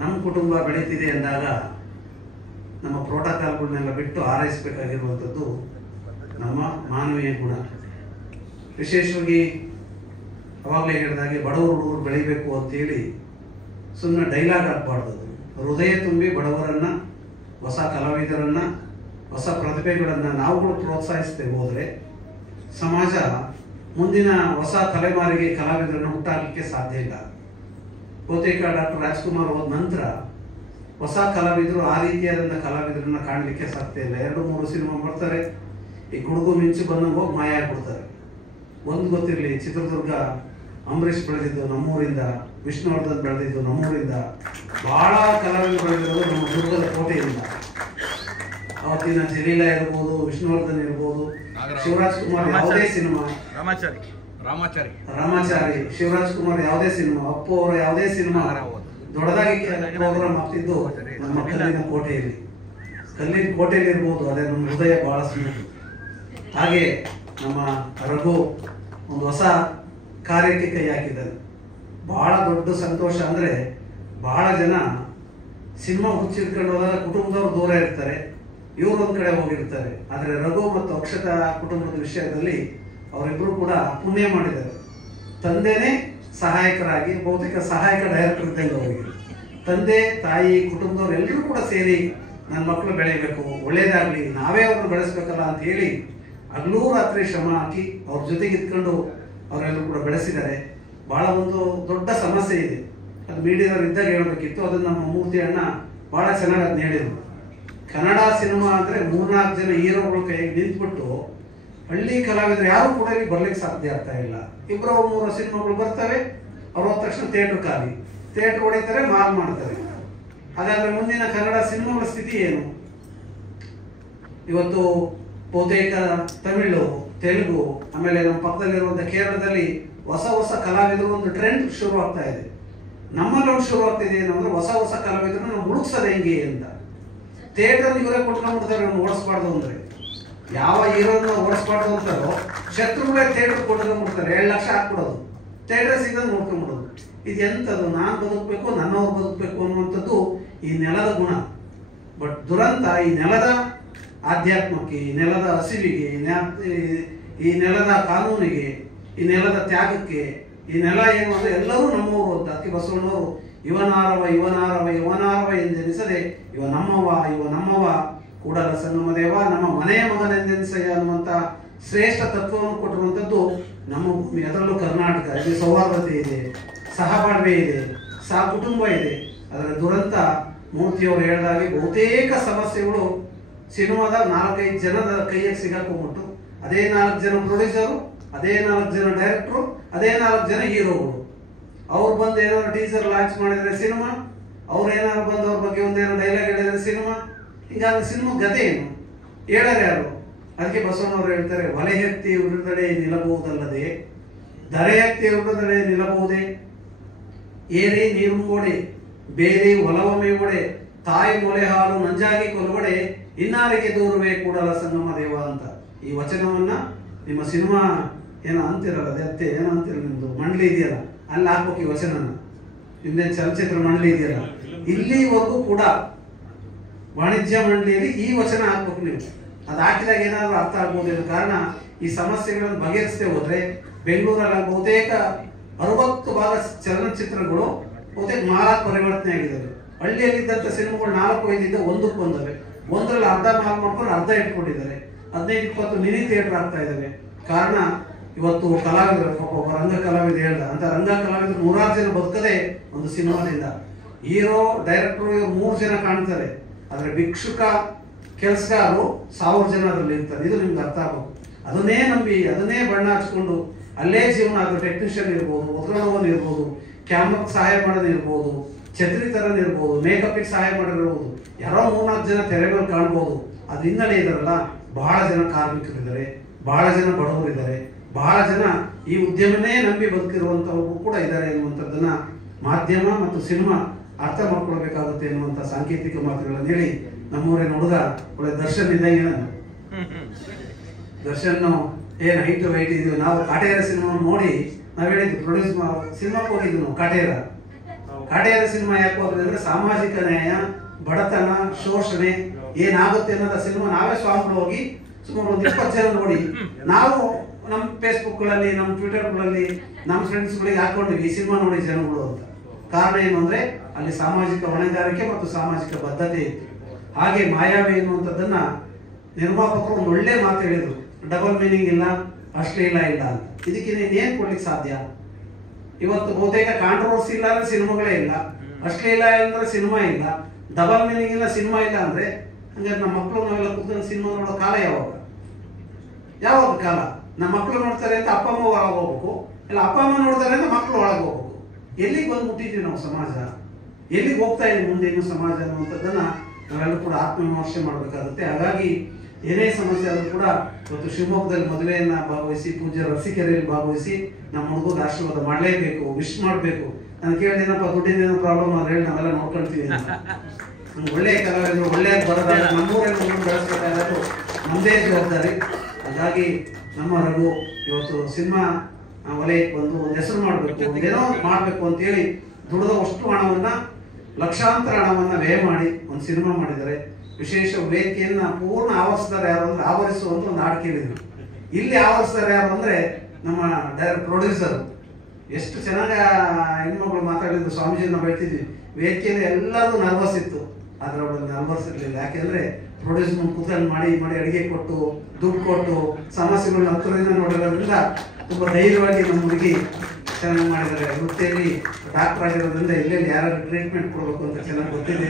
ನಮ್ಮ ಕುಟುಂಬ ಬೆಳೀತಿದೆ ಅಂದಾಗ ನಮ್ಮ ಪ್ರೋಟೋಕಾಲ್ಗಳನ್ನೆಲ್ಲ ಬಿಟ್ಟು ಹಾರೈಸಬೇಕಾಗಿರುವಂಥದ್ದು ನಮ್ಮ ಮಾನವೀಯ ಗುಣ. ವಿಶೇಷವಾಗಿ ಅವಾಗಲೇ ಹೇಳಿದಾಗೆ ಬಡವರು ಹುಡುಗರು ಬೆಳಿಬೇಕು ಅಂತೇಳಿ ಸುಮ್ಮನೆ ಡೈಲಾಗ್ ಹಾಕ್ಬಾರ್ದು. ಹೃದಯ ತುಂಬಿ ಬಡವರನ್ನ, ಹೊಸ ಕಲಾವಿದರನ್ನ, ಹೊಸ ಪ್ರತಿಭೆಗಳನ್ನು ನಾವುಗಳು ಪ್ರೋತ್ಸಾಹಿಸ್ತೇವೆ ಹೋದರೆ ಸಮಾಜ ಮುಂದಿನ ಹೊಸ ತಲೆಮಾರಿಗೆ ಕಲಾವಿದರನ್ನು ಹುಟ್ಟಾಕಲಿಕ್ಕೆ ಸಾಧ್ಯ ಇಲ್ಲ. ಬಹುತೇಕ ಡಾಕ್ಟರ್ ರಾಜ್ಕುಮಾರ್ ಹೋದ ನಂತರ ಹೊಸ ಕಲಾವಿದರು ಆ ರೀತಿಯಾದಂಥ ಕಲಾವಿದರನ್ನ ಕಾಣಲಿಕ್ಕೆ ಸಾಧ್ಯ ಇಲ್ಲ. 2-3 ಸಿನಿಮಾ ಬರ್ತಾರೆ, ಈ ಗುಡುಗು ಮಿಂಚು ಬಂದಂಗೆ ಹೋಗಿ ಮಾಯ ಆಗ್ಬಿಡ್ತಾರೆ. ಒಂದು ಗೊತ್ತಿರಲಿ, ಚಿತ್ರದುರ್ಗ ಅಂಬರೀಷ್ ಬೆಳೆದಿದ್ದು ನಮ್ಮೂರಿಂದ, ವಿಷ್ಣುವರ್ಧನ್ ಬೆಳೆದಿದ್ದು ನಮ್ಮೂರಿಂದ, ಬಹಳ ಕಲಾವಿದರು ಬೆಳೆದಿರೋದು ನಮ್ಮ ದುರ್ಗದ ಕೋಟೆಯಿಂದ. ಅವತ್ತಿನ ಜಲೀಲಾ ಇರ್ಬೋದು, ವಿಷ್ಣುವರ್ಧನ್ ಇರ್ಬೋದು, ಶಿವರಾಜ್ ಕುಮಾರ್ ಯಾವುದೇ ಸಿನಿಮಾ, ರಾಮಾಚಾರಿ ಶಿವರಾಜ್ ಕುಮಾರ್ ಯಾವುದೇ ಸಿನಿಮಾ, ಅಪ್ಪು ಅವರ ಯಾವುದೇ ಸಿನಿಮಾ ದೊಡ್ಡದಾಗಿ ಪ್ರೋಗ್ರಾಮ್ ಆಗ್ತಿದ್ದು ನಮ್ಮ ಕಲ್ಲಿನ ಕೋಟೆಯಲ್ಲಿ. ಕಲ್ಲಿನ ಕೋಟೆಯಲ್ಲಿ ಇರ್ಬೋದು, ಅದೇ ನಮ್ಮ ಹೃದಯ ಬಹಳ ಸ್ಮೂತ್. ಹಾಗೆ ನಮ್ಮ ರಘು ಒಂದು ಹೊಸ ಕಾರ್ಯಕ್ಕೆ ಕೈ ಹಾಕಿದ್ದಾರೆ. ಬಹಳ ದೊಡ್ಡ ಸಂತೋಷ ಅಂದರೆ, ಬಹಳ ಜನ ಸಿನಿಮಾ ಹುಚ್ಚಿಡ್ಕೊಂಡು ಹೋದಾಗ ಕುಟುಂಬದವ್ರು ದೂರ ಇರ್ತಾರೆ, ಇವರು ಒಂದು ಕಡೆ ಹೋಗಿರ್ತಾರೆ. ಆದರೆ ರಘು ಮತ್ತು ಅಕ್ಷತಾ ಕುಟುಂಬದ ವಿಷಯದಲ್ಲಿ ಅವರಿಬ್ಬರು ಕೂಡ ಪುಣ್ಯ ಮಾಡಿದ್ದಾರೆ. ತಂದೆನೇ ಸಹಾಯಕರಾಗಿ, ಬಹುತೇಕ ಸಹಾಯಕ ಡೈರೆಕ್ಟರ್ ಇದ್ದಂಗೆ ಅವರಿಗೆ. ತಂದೆ, ತಾಯಿ, ಕುಟುಂಬದವ್ರು ಎಲ್ಲರೂ ಕೂಡ ಸೇರಿ ನನ್ನ ಮಕ್ಕಳು ಬೆಳಿಬೇಕು, ಒಳ್ಳೇದಾಗಲಿ, ನಾವೇ ಅವ್ರನ್ನ ಬೆಳೆಸ್ಬೇಕಲ್ಲ ಅಂತ ಹೇಳಿ ಹಗಲೂ ರಾತ್ರಿ ಶ್ರಮ ಹಾಕಿ ಅವ್ರ ಜೊತೆಗೆ ಇದ್ಕೊಂಡು ಅವರೆಲ್ಲರೂ ಕೂಡ ಬೆಳೆಸಿದ್ದಾರೆ. ಭಾಳ ಒಂದು ದೊಡ್ಡ ಸಮಸ್ಯೆ ಇದೆ, ಅದು ಮೀಡಿಯಾದವ್ರು ಇದ್ದಾಗ ಹೇಳಬೇಕಿತ್ತು. ಅದನ್ನು ನಮ್ಮ ಮೂರ್ತಿ ಅಣ್ಣ ಭಾಳ ಚೆನ್ನಾಗಿ ಅದನ್ನ ಹೇಳಿದರು. ಕನ್ನಡ ಸಿನಿಮಾ ಅಂದರೆ 3-4 ಜನ ಹೀರೋಗಳ ಕೈಗೆ ನಿಂತ್ಬಿಟ್ಟು ಹಳ್ಳಿ ಕಲಾವಿದರು ಯಾರು ಕೂಡ ಇಲ್ಲಿ ಬರ್ಲಿಕ್ಕೆ ಸಾಧ್ಯ ಆಗ್ತಾ ಇಲ್ಲ. 2-3 ಸಿನಿಮಾಗಳು ಬರ್ತವೆ, ಅವ್ರು ಹೋದ ತಕ್ಷಣ ಥಿಯೇಟ್ರ್ ಖಾಲಿ, ಥಿಯೇಟ್ರ್ ಹೊಡಿತಾರೆ, ಮಾಲ್ ಮಾಡ್ತಾರೆ. ಹಾಗಾದ್ರೆ ಮುಂದಿನ ಕನ್ನಡ ಸಿನಿಮಾಗಳ ಸ್ಥಿತಿ ಏನು? ಇವತ್ತು ಬಹುತೇಕ ತಮಿಳು, ತೆಲುಗು, ಆಮೇಲೆ ನಮ್ಮ ಪಕ್ಕದಲ್ಲಿರುವಂಥ ಕೇರಳದಲ್ಲಿ ಹೊಸ ಹೊಸ ಕಲಾವಿದರು ಒಂದು ಟ್ರೆಂಡ್ ಶುರು ಆಗ್ತಾ ಇದೆ. ನಮ್ಮಲ್ಲಿ ಒಂದು ಶುರು ಆಗ್ತಿದೆ ಏನಂದ್ರೆ ಹೊಸ ಹೊಸ ಕಲಾವಿದರನ್ನ ನಾವು ಹುಡುಕ್ಸೋದು ಹೆಂಗೆ ಅಂತ. ಥಿಯೇಟರ್ ಇವರೇ ಕೊಟ್ಕೊಂಡ್ಬಿಡ್ತಾರೆ, ಓಡಿಸ್ಬಾರ್ದು ಅಂದ್ರೆ. ಯಾವ ಹೀರೋನ ಓಡಿಸ್ಬಾರ್ದು ಅಂತಾರೋ ಶತ್ರುಗಳೇ ಥಿಯೇಟರ್ ಕೊಟ್ಕೊಂಡ್ಬಿಡ್ತಾರೆ, 2 ಲಕ್ಷ ಹಾಕ್ಬಿಡೋದು, ಥಿಯೇಟರ್ ಸಿಗೋದು ನೋಡ್ಕೊಂಡ್ಬಿಡೋದು. ಇದು ಎಂಥದ್ದು? ನಾನು ಬದುಕಬೇಕು, ನನ್ನವ್ರು ಬದುಕಬೇಕು ಅನ್ನುವಂಥದ್ದು ಈ ನೆಲದ ಗುಣ. ಬಟ್ ದುರಂತ ಈ ನೆಲದ ಆಧ್ಯಾತ್ಮಕ್ಕೆ, ಈ ನೆಲದ ಹಸಿವಿಗೆ, ಈ ನೆಲದ ಕಾನೂನಿಗೆ, ಈ ನೆಲದ ತ್ಯಾಗಕ್ಕೆ, ಈ ನೆಲ ಏನು ಅಂದ್ರೆ ಎಲ್ಲರೂ ನಮ್ಮವರು ಅಂತ ಅತಿ ಬಸವಣ್ಣವರು ಇವನಾರವ ಇವನಾರವ ಇವನಾರವ ಎಂದೆನಿಸದೆ ಇವ ನಮ್ಮವ ಇವ ನಮ್ಮವ ಕೂಡಲ ಸಂಗಮ ದೇವ ನಮ್ಮ ಮನೆಯ ಮಗನೆಂದೆನಿಸಯ್ಯ ಅನ್ನುವಂಥ ಶ್ರೇಷ್ಠ ತತ್ವವನ್ನು ಕೊಟ್ಟಿರುವಂಥದ್ದು ನಮ್ಮ ಭೂಮಿ. ಅದರಲ್ಲೂ ಕರ್ನಾಟಕ. ಇಲ್ಲಿ ಸೌಹಾರ್ದತೆ ಇದೆ, ಸಹಬಾಳ್ವೆ ಇದೆ, ಕುಟುಂಬ ಇದೆ. ಅದರ ದುರಂತ ಮೂರ್ತಿಯವರು ಹೇಳಿದಾಗೆ ಬಹುತೇಕ ಸಮಸ್ಯೆಗಳು ಸಿನಿಮಾದ 4-5 ಜನದ ಕೈಯಾಗಿ ಸಿಗಾಕೊಂಡ್ಬಿಟ್ಟು ಅದೇ 4 ಜನ ಪ್ರೊಡ್ಯೂಸರು, ಅದೇ 4 ಜನ ಡೈರೆಕ್ಟ್ರು, ಅದೇ 4 ಜನ ಹೀರೋಗಳು. ಅವ್ರು ಬಂದು ಏನಾದ್ರು ಟೀಸರ್ ಲಾಂಚ್ ಮಾಡಿದ್ರೆ ಸಿನಿಮಾ, ಅವ್ರು ಏನಾದ್ರು ಬಂದು ಅವ್ರ ಬಗ್ಗೆ ಒಂದೇನೋ ಡೈಲಾಗ್ ಹೇಳಿದ್ರೆ ಸಿನಿಮಾ. ಹೀಗಾಗಿ ಸಿನಿಮಾ ಗತೆ ಏನು ಹೇಳಾರೆ ಯಾರು? ಅದಕ್ಕೆ ಬಸವಣ್ಣವರು ಹೇಳ್ತಾರೆ, ಒಲೆ ಎತ್ತಿ ಉರಿದಡೆ ನಿಲ್ಲಬಹುದಲ್ಲದೆ ದರೆ ಎತ್ತಿ ಉರಿದಡೆ ನಿಲ್ಲಬಹುದೇ, ಏರಿ ನೀರುಂಬೋಡೆ ಬೇರೆ ಒಲವ ಮೇವಡೆ ತಾಯಿ ಮೊಲೆ ಹಾಲು ನಂಜಾಗಿ ಕೊಲ್ವಡೆ ಇನ್ನಾರಿಗೆ ದೂರವೇ ಕೂಡಲ ಸಂಗಮ ದೇವ ಅಂತ. ಈ ವಚನವನ್ನ ನಿಮ್ಮ ಸಿನಿಮಾ ಏನೋ ಅಂತಿರಲ್ಲ, ಅದೇ ಏನೋ ಅಂತಿರಲ್ಲ, ನಿಮ್ದು ಮಂಡಳಿ ಇದೆಯಲ್ಲ, ಅಲ್ಲಿ ಹಾಕ್ಬೇಕು ಈ ವಚನನ. ನಿಮ್ದೇ ಚಲನಚಿತ್ರ ಮಂಡಳಿ ಇದೆಯಲ್ಲ, ಇಲ್ಲಿವರೆಗೂ ಕೂಡ ವಾಣಿಜ್ಯ ಮಂಡಳಿಯಲ್ಲಿ ಈ ವಚನ ಹಾಕ್ಬೇಕು ನೀವು. ಅದು ಹಾಕಿದಾಗ ಏನಾದ್ರು ಅರ್ಥ ಆಗ್ಬೋದು. ಇದು ಕಾರಣ ಈ ಸಮಸ್ಯೆಗಳನ್ನು ಬಗೆಹರಿಸದೆ ಹೋದ್ರೆ ಬೆಂಗಳೂರಲ್ಲಿ ಬಹುತೇಕ 60% ಚಲನಚಿತ್ರಗಳು ಬಹುತೇಕ ಮಾರಾಟ ಪರಿವರ್ತನೆ ಆಗಿದ್ದಾವೆ. ಹಳ್ಳಿಯಲ್ಲಿದ್ದಂಥ ಸಿನಿಮಾಗಳು 4-5 ಇದ್ದ 1ಕ್ಕೆ ಬಂದವೆ. 1ರಲ್ಲಿ ಅರ್ಧ ಮಾಲ್ ಮಾಡ್ಕೊಂಡು ಅರ್ಧ ಇಟ್ಕೊಂಡಿದ್ದಾರೆ. 15-20 ಮಿನಿ ಥಿಯೇಟರ್ ಆಗ್ತಾ ಇದ್ದಾವೆ. ಕಾರಣ ಇವತ್ತು ಕಲಾವಿದರು, ಒಬ್ಬ ರಂಗ ಕಲಾವಿದ ಹೇಳ್ದ ಅಂತ, ರಂಗ ಕಲಾವಿದರು 100 ಜನ ಬದುಕದೆ ಒಂದು ಸಿನಿಮಾದಿಂದ. ಹೀರೋ ಡೈರೆಕ್ಟರ್ ಇವರು 3 ಜನ ಕಾಣ್ತಾರೆ, ಆದ್ರೆ ಭಿಕ್ಷುಕ ಕೆಲಸಗಾರರು 1000 ಜನ ಅದರಲ್ಲಿ ಇರ್ತಾರೆ. ಇದು ನಿಮ್ಗೆ ಅರ್ಥ ಆಗಬೇಕು. ಅದನ್ನೇ ನಂಬಿ ಅದನ್ನೇ ಬಣ್ಣ ಹಚ್ಕೊಂಡು ಅಲ್ಲೇ ಜೀವನ. ಅದು ಟೆಕ್ನಿಷಿಯನ್ ಇರ್ಬೋದು, ಒದ್ರಣವನ್ ಇರ್ಬೋದು, ಕ್ಯಾಮ್ರಾಗೆ ಸಹಾಯ ಮಾಡೋದು ಇರ್ಬೋದು, ಛತ್ರಿ ತರನ್ ಇರ್ಬೋದು, ಮೇಕಪ್ಗೆ ಸಹಾಯ ಮಾಡಿರ್ಬೋದು. ಯಾರೋ 3-4 ಜನ ತೆರೆ ಮೇಲೆ ಕಾಣ್ಬೋದು. ಅದು ಹಿನ್ನೆಲೆ ಇದಾರಲ್ಲ, ಬಹಳ ಜನ ಕಾರ್ಮಿಕರಿದ್ದಾರೆ, ಬಹಳ ಜನ ಬಡವರಿದ್ದಾರೆ, ಬಹಳ ಜನ ಈ ಉದ್ಯಮನೇ ನಂಬಿ ಬದುಕಿರುವಂತವರು ಕೂಡ ಇದ್ದಾರೆ ಎನ್ನುವಂಥದ್ದನ್ನ ಮಾಧ್ಯಮ ಮತ್ತು ಸಿನಿಮಾ ಅರ್ಥ ಮಾಡ್ಕೊಳ್ಬೇಕಾಗುತ್ತೆ ಎನ್ನುವಂಥ ಸಾಂಕೇತಿಕ ಮಾತುಗಳನ್ನು ಹೇಳಿ ನಮ್ಮೂರಿನ ಹುಡುಗ ಒಳ್ಳೆ ದರ್ಶನ್ ಇದ್ದಂಗೆ. ದರ್ಶನ್ ಏನ್ ಹೈಟ್ ವೈಟ್ ಇದೀವಿ ನಾವು. ಕಾಟೇರ ಸಿನಿಮಾ ನೋಡಿ ನಾವ್ ಹೇಳಿದ್ವಿ, ಪ್ರೊಡ್ಯೂಸ್ ಸಿನಿಮಾಕ್ಕೆ ಹೋಗಿದ್ವಿ ನಾವು. ಕಾಟೇರ ಸಿನಿಮಾ ಯಾಕೆ ಹೋದ್ರೆ ಅಂದ್ರೆ ಸಾಮಾಜಿಕ ನ್ಯಾಯ, ಬಡತನ, ಶೋಷಣೆ ಏನಾಗುತ್ತೆ ಅನ್ನೋದ ಸಿನಿಮಾ ನಾವೇ ಸ್ವಾಮಿಗಳು ಹೋಗಿ ಸುಮಾರು ಒಂದು 20 ಜನ ನೋಡಿ ನಾವು ನಮ್ಮ ಫೇಸ್ಬುಕ್ಗಳಲ್ಲಿ, ನಮ್ಮ ಟ್ವಿಟರ್ಗಳಲ್ಲಿ, ನಮ್ಮ ಫ್ರೆಂಡ್ಸ್ಗಳಿಗೆ ಹಾಕೊಂಡಿವಿ ಈ ಸಿನಿಮಾ ನೋಡಿ ಜನಗಳು ಅಂತ. ಕಾರಣ ಏನು ಅಂದ್ರೆ ಅಲ್ಲಿ ಸಾಮಾಜಿಕ ಹೊಣೆಗಾರಿಕೆ ಮತ್ತು ಸಾಮಾಜಿಕ ಬದ್ಧತೆ ಇತ್ತು. ಹಾಗೆ ಮಾಯಾವಿ ಎನ್ನುವಂಥದ್ದನ್ನ ನಿರ್ಮಾಪಕರು ಒಂದು ಒಳ್ಳೆ ಮಾತು ಹೇಳಿದ್ರು, ಡಬಲ್ ಮೀನಿಂಗ್ ಇಲ್ಲ, ಅಶ್ಲೀಲ ಇಲ್ಲ ಅಂತ. ಇದಕ್ಕೆ ಇನ್ನೇನು ಕೊಡ್ಲಿಕ್ಕೆ ಸಾಧ್ಯ? ಇವತ್ತು ಬಹುತೇಕ ಕಾಂಟ್ರವರ್ಸಿ ಇಲ್ಲ ಅಂದ್ರೆ ಸಿನಿಮಾಗಳೇ ಇಲ್ಲ, ಅಶ್ಲೀಲ ಅಂದ್ರೆ ಸಿನಿಮಾ ಇಲ್ಲ, ಡಬಲ್ ಮೀನಿಂಗ್ ಇಲ್ಲ ಸಿನಿಮಾ ಇಲ್ಲ ಅಂದ್ರೆ ಹಂಗಾದ್ರೆ ನಮ್ಮ ಮಕ್ಕಳು ನಾವೆಲ್ಲ ಕೂತ್ಕೊಂಡು ಸಿನಿಮಾ ನೋಡೋ ಕಾಲ ಯಾವಾಗ ಕಾಲ? ನಮ್ಮ ಮಕ್ಕಳು ನೋಡ್ತಾರೆ ಅಂತ ಅಪ್ಪ ಅಮ್ಮ ಒಳಗೆ ಹೋಗ್ಬೇಕು, ಇಲ್ಲ ಅಪ್ಪ ಅಮ್ಮ ನೋಡ್ತಾರೆ ಅಂತ ಮಕ್ಕಳು ಒಳಗೆ ಹೋಗ್ಬೇಕು. ಎಲ್ಲಿಗೆ ಬಂದ್ಬಿಟ್ಟಿದ್ವಿ ನಾವು ಸಮಾಜ? ಎಲ್ಲಿಗೆ ಹೋಗ್ತಾ ಇದೀವಿ ಮುಂದೆ ಇನ್ನು ಸಮಾಜ ಅನ್ನುವಂಥದ್ದನ್ನ ನಾವೆಲ್ಲರೂ ಕೂಡ ಆತ್ಮವಿಮರ್ಶೆ ಮಾಡಬೇಕಾಗುತ್ತೆ. ಹಾಗಾಗಿ ಏನೇ ಸಮಸ್ಯೆ ಆದರೂ ಕೂಡ ಇವತ್ತು ಶಿವಮೊಗ್ಗದಲ್ಲಿ ಮದುವೆಯನ್ನ ಭಾಗವಹಿಸಿ, ಪೂಜ್ಯ ರಸಿಕೆರೆಯಲ್ಲಿ ಭಾಗವಹಿಸಿ ನಮ್ಮ ಹುಡುಗದ ಆಶೀರ್ವಾದ ಮಾಡಲೇಬೇಕು, ವಿಶ್ ಮಾಡಬೇಕು. ನಾನು ಕೇಳಿದೇನಪ್ಪ ದುಡ್ಡಿನ ಪ್ರಾಬ್ಲಮ್ ಅಂತ ಹೇಳಿ ನಾವೆಲ್ಲ ನೋಡ್ಕೊಳ್ತೀವಿ. ನಮ್ಗೆ ಒಳ್ಳೆ ಕಲಾವಿದರು, ಒಳ್ಳೆಯ ಬರೋದ ನಮ್ಮೂರಲ್ಲಿ ಬೆಳೆಸ್ಬೇಕಾದ್ರು ನಮ್ಮದೇ ಜವಾಬ್ದಾರಿ. ಹಾಗಾಗಿ ನಮ್ಮ ರಘು ಇವತ್ತು ಸಿನಿಮಾ ವಲಯಕ್ಕೆ ಬಂದು ಒಂದು ಹೆಸರು ಮಾಡಬೇಕು, ಒಂದೇನೋ ಮಾಡಬೇಕು ಅಂತೇಳಿ ದುಡಿದ ಅಷ್ಟು ಹಣವನ್ನ, ಲಕ್ಷಾಂತರ ಹಣವನ್ನ ವ್ಯಯ ಮಾಡಿ ಒಂದು ಸಿನಿಮಾ ಮಾಡಿದ್ದಾರೆ. ವಿಶೇಷ ವೇದಿಕೆಯನ್ನ ಪೂರ್ಣ ಆವರಿಸಿದ್ದಾರೆ ಯಾರು ಅಂದ್ರೆ ಆವರಿಸುವಂತ ಒಂದು ಹಾಡು ಕೇಳಿದ್ರು. ಇಲ್ಲಿ ಆವರಿಸ್ತಾರೆ ಯಾರು ಅಂದ್ರೆ ನಮ್ಮ ಪ್ರೊಡ್ಯೂಸರ್. ಎಷ್ಟು ಚೆನ್ನಾಗಿ ಹೆಣ್ಮಗಳು ಮಾತಾಡಿದ್ರು, ಸ್ವಾಮೀಜಿನ ಬೆಳ್ತಿದ್ವಿ. ವೇದಿಕೆಯಲ್ಲಿ ಎಲ್ಲರೂ ನರ್ವಸ್ ಇತ್ತು, ಆದ್ರೆ ಅವಳು ನರ್ವಸ್ ಇರಲಿಲ್ಲ. ಯಾಕೆಂದ್ರೆ ಪ್ರೊಡ್ಯೂಸ್ ಕೂತ್ಕೊಂಡು ಮಾಡಿ ಅಡಿಗೆ ಕೊಟ್ಟು, ದುಡ್ಡು ಕೊಟ್ಟು, ಸಮಸ್ಯೆಗಳನ್ನ ಹತ್ತಿರದಿಂದ ನೋಡಿರೋದ್ರಿಂದ ತುಂಬಾ ಧೈರ್ಯವಾಗಿ ನಮ್ಮ ಹುಡುಗಿ ಚೆನ್ನಾಗಿ ಮಾಡಿದ್ದಾರೆ. ವೃತ್ತಿಯಲ್ಲಿ ಡಾಕ್ಟರ್ ಆಗಿರೋದ್ರಿಂದ ಎಲ್ಲೆಲ್ಲಿ ಯಾರು ಟ್ರೀಟ್ಮೆಂಟ್ ಕೊಡಬೇಕು ಅಂತ ಚೆನ್ನಾಗಿ ಗೊತ್ತಿದೆ.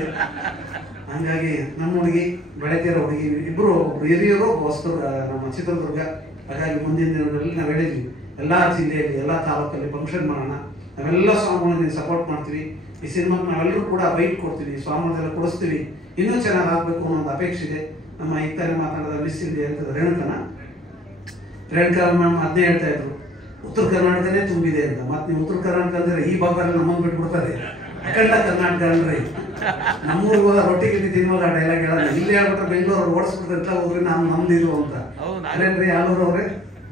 ಹಂಗಾಗಿ ನಮ್ಮ ಹುಡುಗಿ, ಬೆಳಗ್ಗೆರ ಹುಡುಗಿ ಇಬ್ರು, ಹಿರಿಯರು, ಹೊಸದುರ್ಗ, ನಮ್ಮ ಚಿತ್ರದುರ್ಗ. ಹಾಗಾಗಿ ಮುಂದಿನ ದಿನಗಳಲ್ಲಿ ನಾವು ಹೇಳಿದ್ವಿ ಎಲ್ಲಾ ಜಿಲ್ಲೆಯಲ್ಲಿ, ಎಲ್ಲಾ ತಾಲೂಕಲ್ಲಿ ಫಂಕ್ಷನ್ ಮಾಡೋಣ, ನಾವೆಲ್ಲ ಸ್ವಾಮಿಗಳನ್ನ ಸಪೋರ್ಟ್ ಮಾಡ್ತೀವಿ. ಈ ಸಿನಿಮಾಕ್ಕೆ ನಾವೆಲ್ಲರೂ ಕೂಡ ಬೈಟ್ ಕೊಡ್ತೀವಿ, ಸ್ವಾಮಿಗಳೆಲ್ಲ ಕೊಡಿಸ್ತೀವಿ, ಇನ್ನೂ ಚೆನ್ನಾಗಿ ಆಗ್ಬೇಕು ಅನ್ನೋ ಒಂದು ಅಪೇಕ್ಷೆ ಇದೆ. ನಮ್ಮ ಇತ್ತಾನೆ ಮಾತಾಡಿದ ಮಿಸ್ ಇಂಡಿಯಾ ಅಂತ ರೇಣುಕಾ ಮ್ಯಾಮ್ ಅದನ್ನೇ ಹೇಳ್ತಾ ಇದ್ರು. ಉತ್ತರ ಕರ್ನಾಟಕನೇ ತುಂಬಿದೆ ಅಂತ. ಮತ್ತೆ ನೀವು ಉತ್ತರ ಕರ್ನಾಟಕ ಅಂದ್ರೆ ಈ ಭಾಗದಲ್ಲಿ ನಮ್ಮನ್ನು ಬಿಟ್ಬಿಡ್ತಾರೆ, ಅಖಂಡ ಕರ್ನಾಟಕ ಅಂದ್ರೆ ನಮ್ಮೂರಿಗೆ ಹೋದ ರೊಟ್ಟಿ ಗಿಟ್ಟಿ ತಿನ್ನುವಾಗ ಡೈಲಾಗ್ ಹೇಳೋದು. ಇಲ್ಲಿ ಹೇಳ್ಬಿಟ್ರೆ ಬೆಂಗಳೂರು ಓಡಿಸ್ಬಿಟ್ರೆ ಅಂತ ಹೋಗ್ರಿ ನಾವು ನಮ್ದಿರು ಅಂತ. ಅದೇನ್ರಿ ಆಲೂರವ್ರೆ,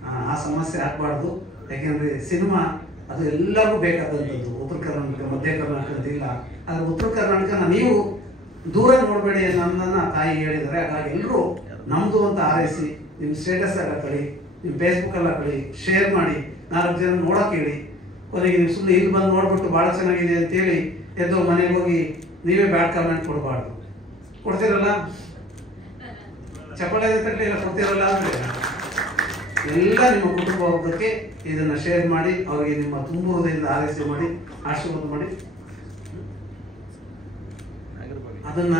ಆ ಸಮಸ್ಯೆ ಆಗ್ಬಾರ್ದು. ಯಾಕೆಂದ್ರೆ ಸಿನಿಮಾ ಅದು ಎಲ್ಲರಿಗೂ ಬೇಕಾದಂಥದ್ದು. ಉತ್ತರ ಕರ್ನಾಟಕ ಮಧ್ಯ ಕರ್ನಾಟಕ ಅಂತ ಇಲ್ಲ. ಆದ್ರೆ ಉತ್ತರ ಕರ್ನಾಟಕನ ನೀವು ದೂರ ನೋಡಬೇಡಿ ಅನ್ನೋದನ್ನ ತಾಯಿ ಹೇಳಿದ್ದಾರೆ. ಹಾಗಾಗಿ ಎಲ್ಲರೂ ನಮ್ದು ಅಂತ ಆರೈಸಿ ನಿಮ್ಮ ಸ್ಟೇಟಸ್ ಹಾಕಳಿ, ನಿಮ್ಮ ಫೇಸ್ಬುಕ್ ಅಲ್ಲಿ ಹಾಕಳಿ, ಶೇರ್ ಮಾಡಿ, 4 ಜನ ನೋಡೋಕೆ ಹೇಳಿ. ಕೊನೆಗೆ ನೀವು ಸುಮ್ಮನೆ ಇಲ್ಲಿ ಬಂದು ನೋಡ್ಬಿಟ್ಟು ಭಾಳ ಚೆನ್ನಾಗಿದೆ ಅಂತೇಳಿ ಎದ್ದು ಮನೆಗೆ ಹೋಗಿ ನೀವೇ ಬ್ಯಾಡ್ ಕಾಮೆಂಟ್ ಕೊಡಬಾರ್ದು. ಕೊಡ್ತೀರಲ್ಲ, ಚಪ್ಪಾಳೆ ತಟ್ಟೆ ಎಲ್ಲ ಕೊಡ್ತೀರಲ್ಲ ಅಂದ್ರೆ ಎಲ್ಲ ನಿಮ್ಮ ಕುಟುಂಬ ವರ್ಗಕ್ಕೆ ಇದನ್ನ ಶೇರ್ ಮಾಡಿ, ಅವರಿಗೆ ನಿಮ್ಮ ತುಂಬ ಹೃದಯದಿಂದ ಆರೈಕೆ ಮಾಡಿ, ಆಶೀರ್ವಾದ ಮಾಡಿ. ಅದನ್ನ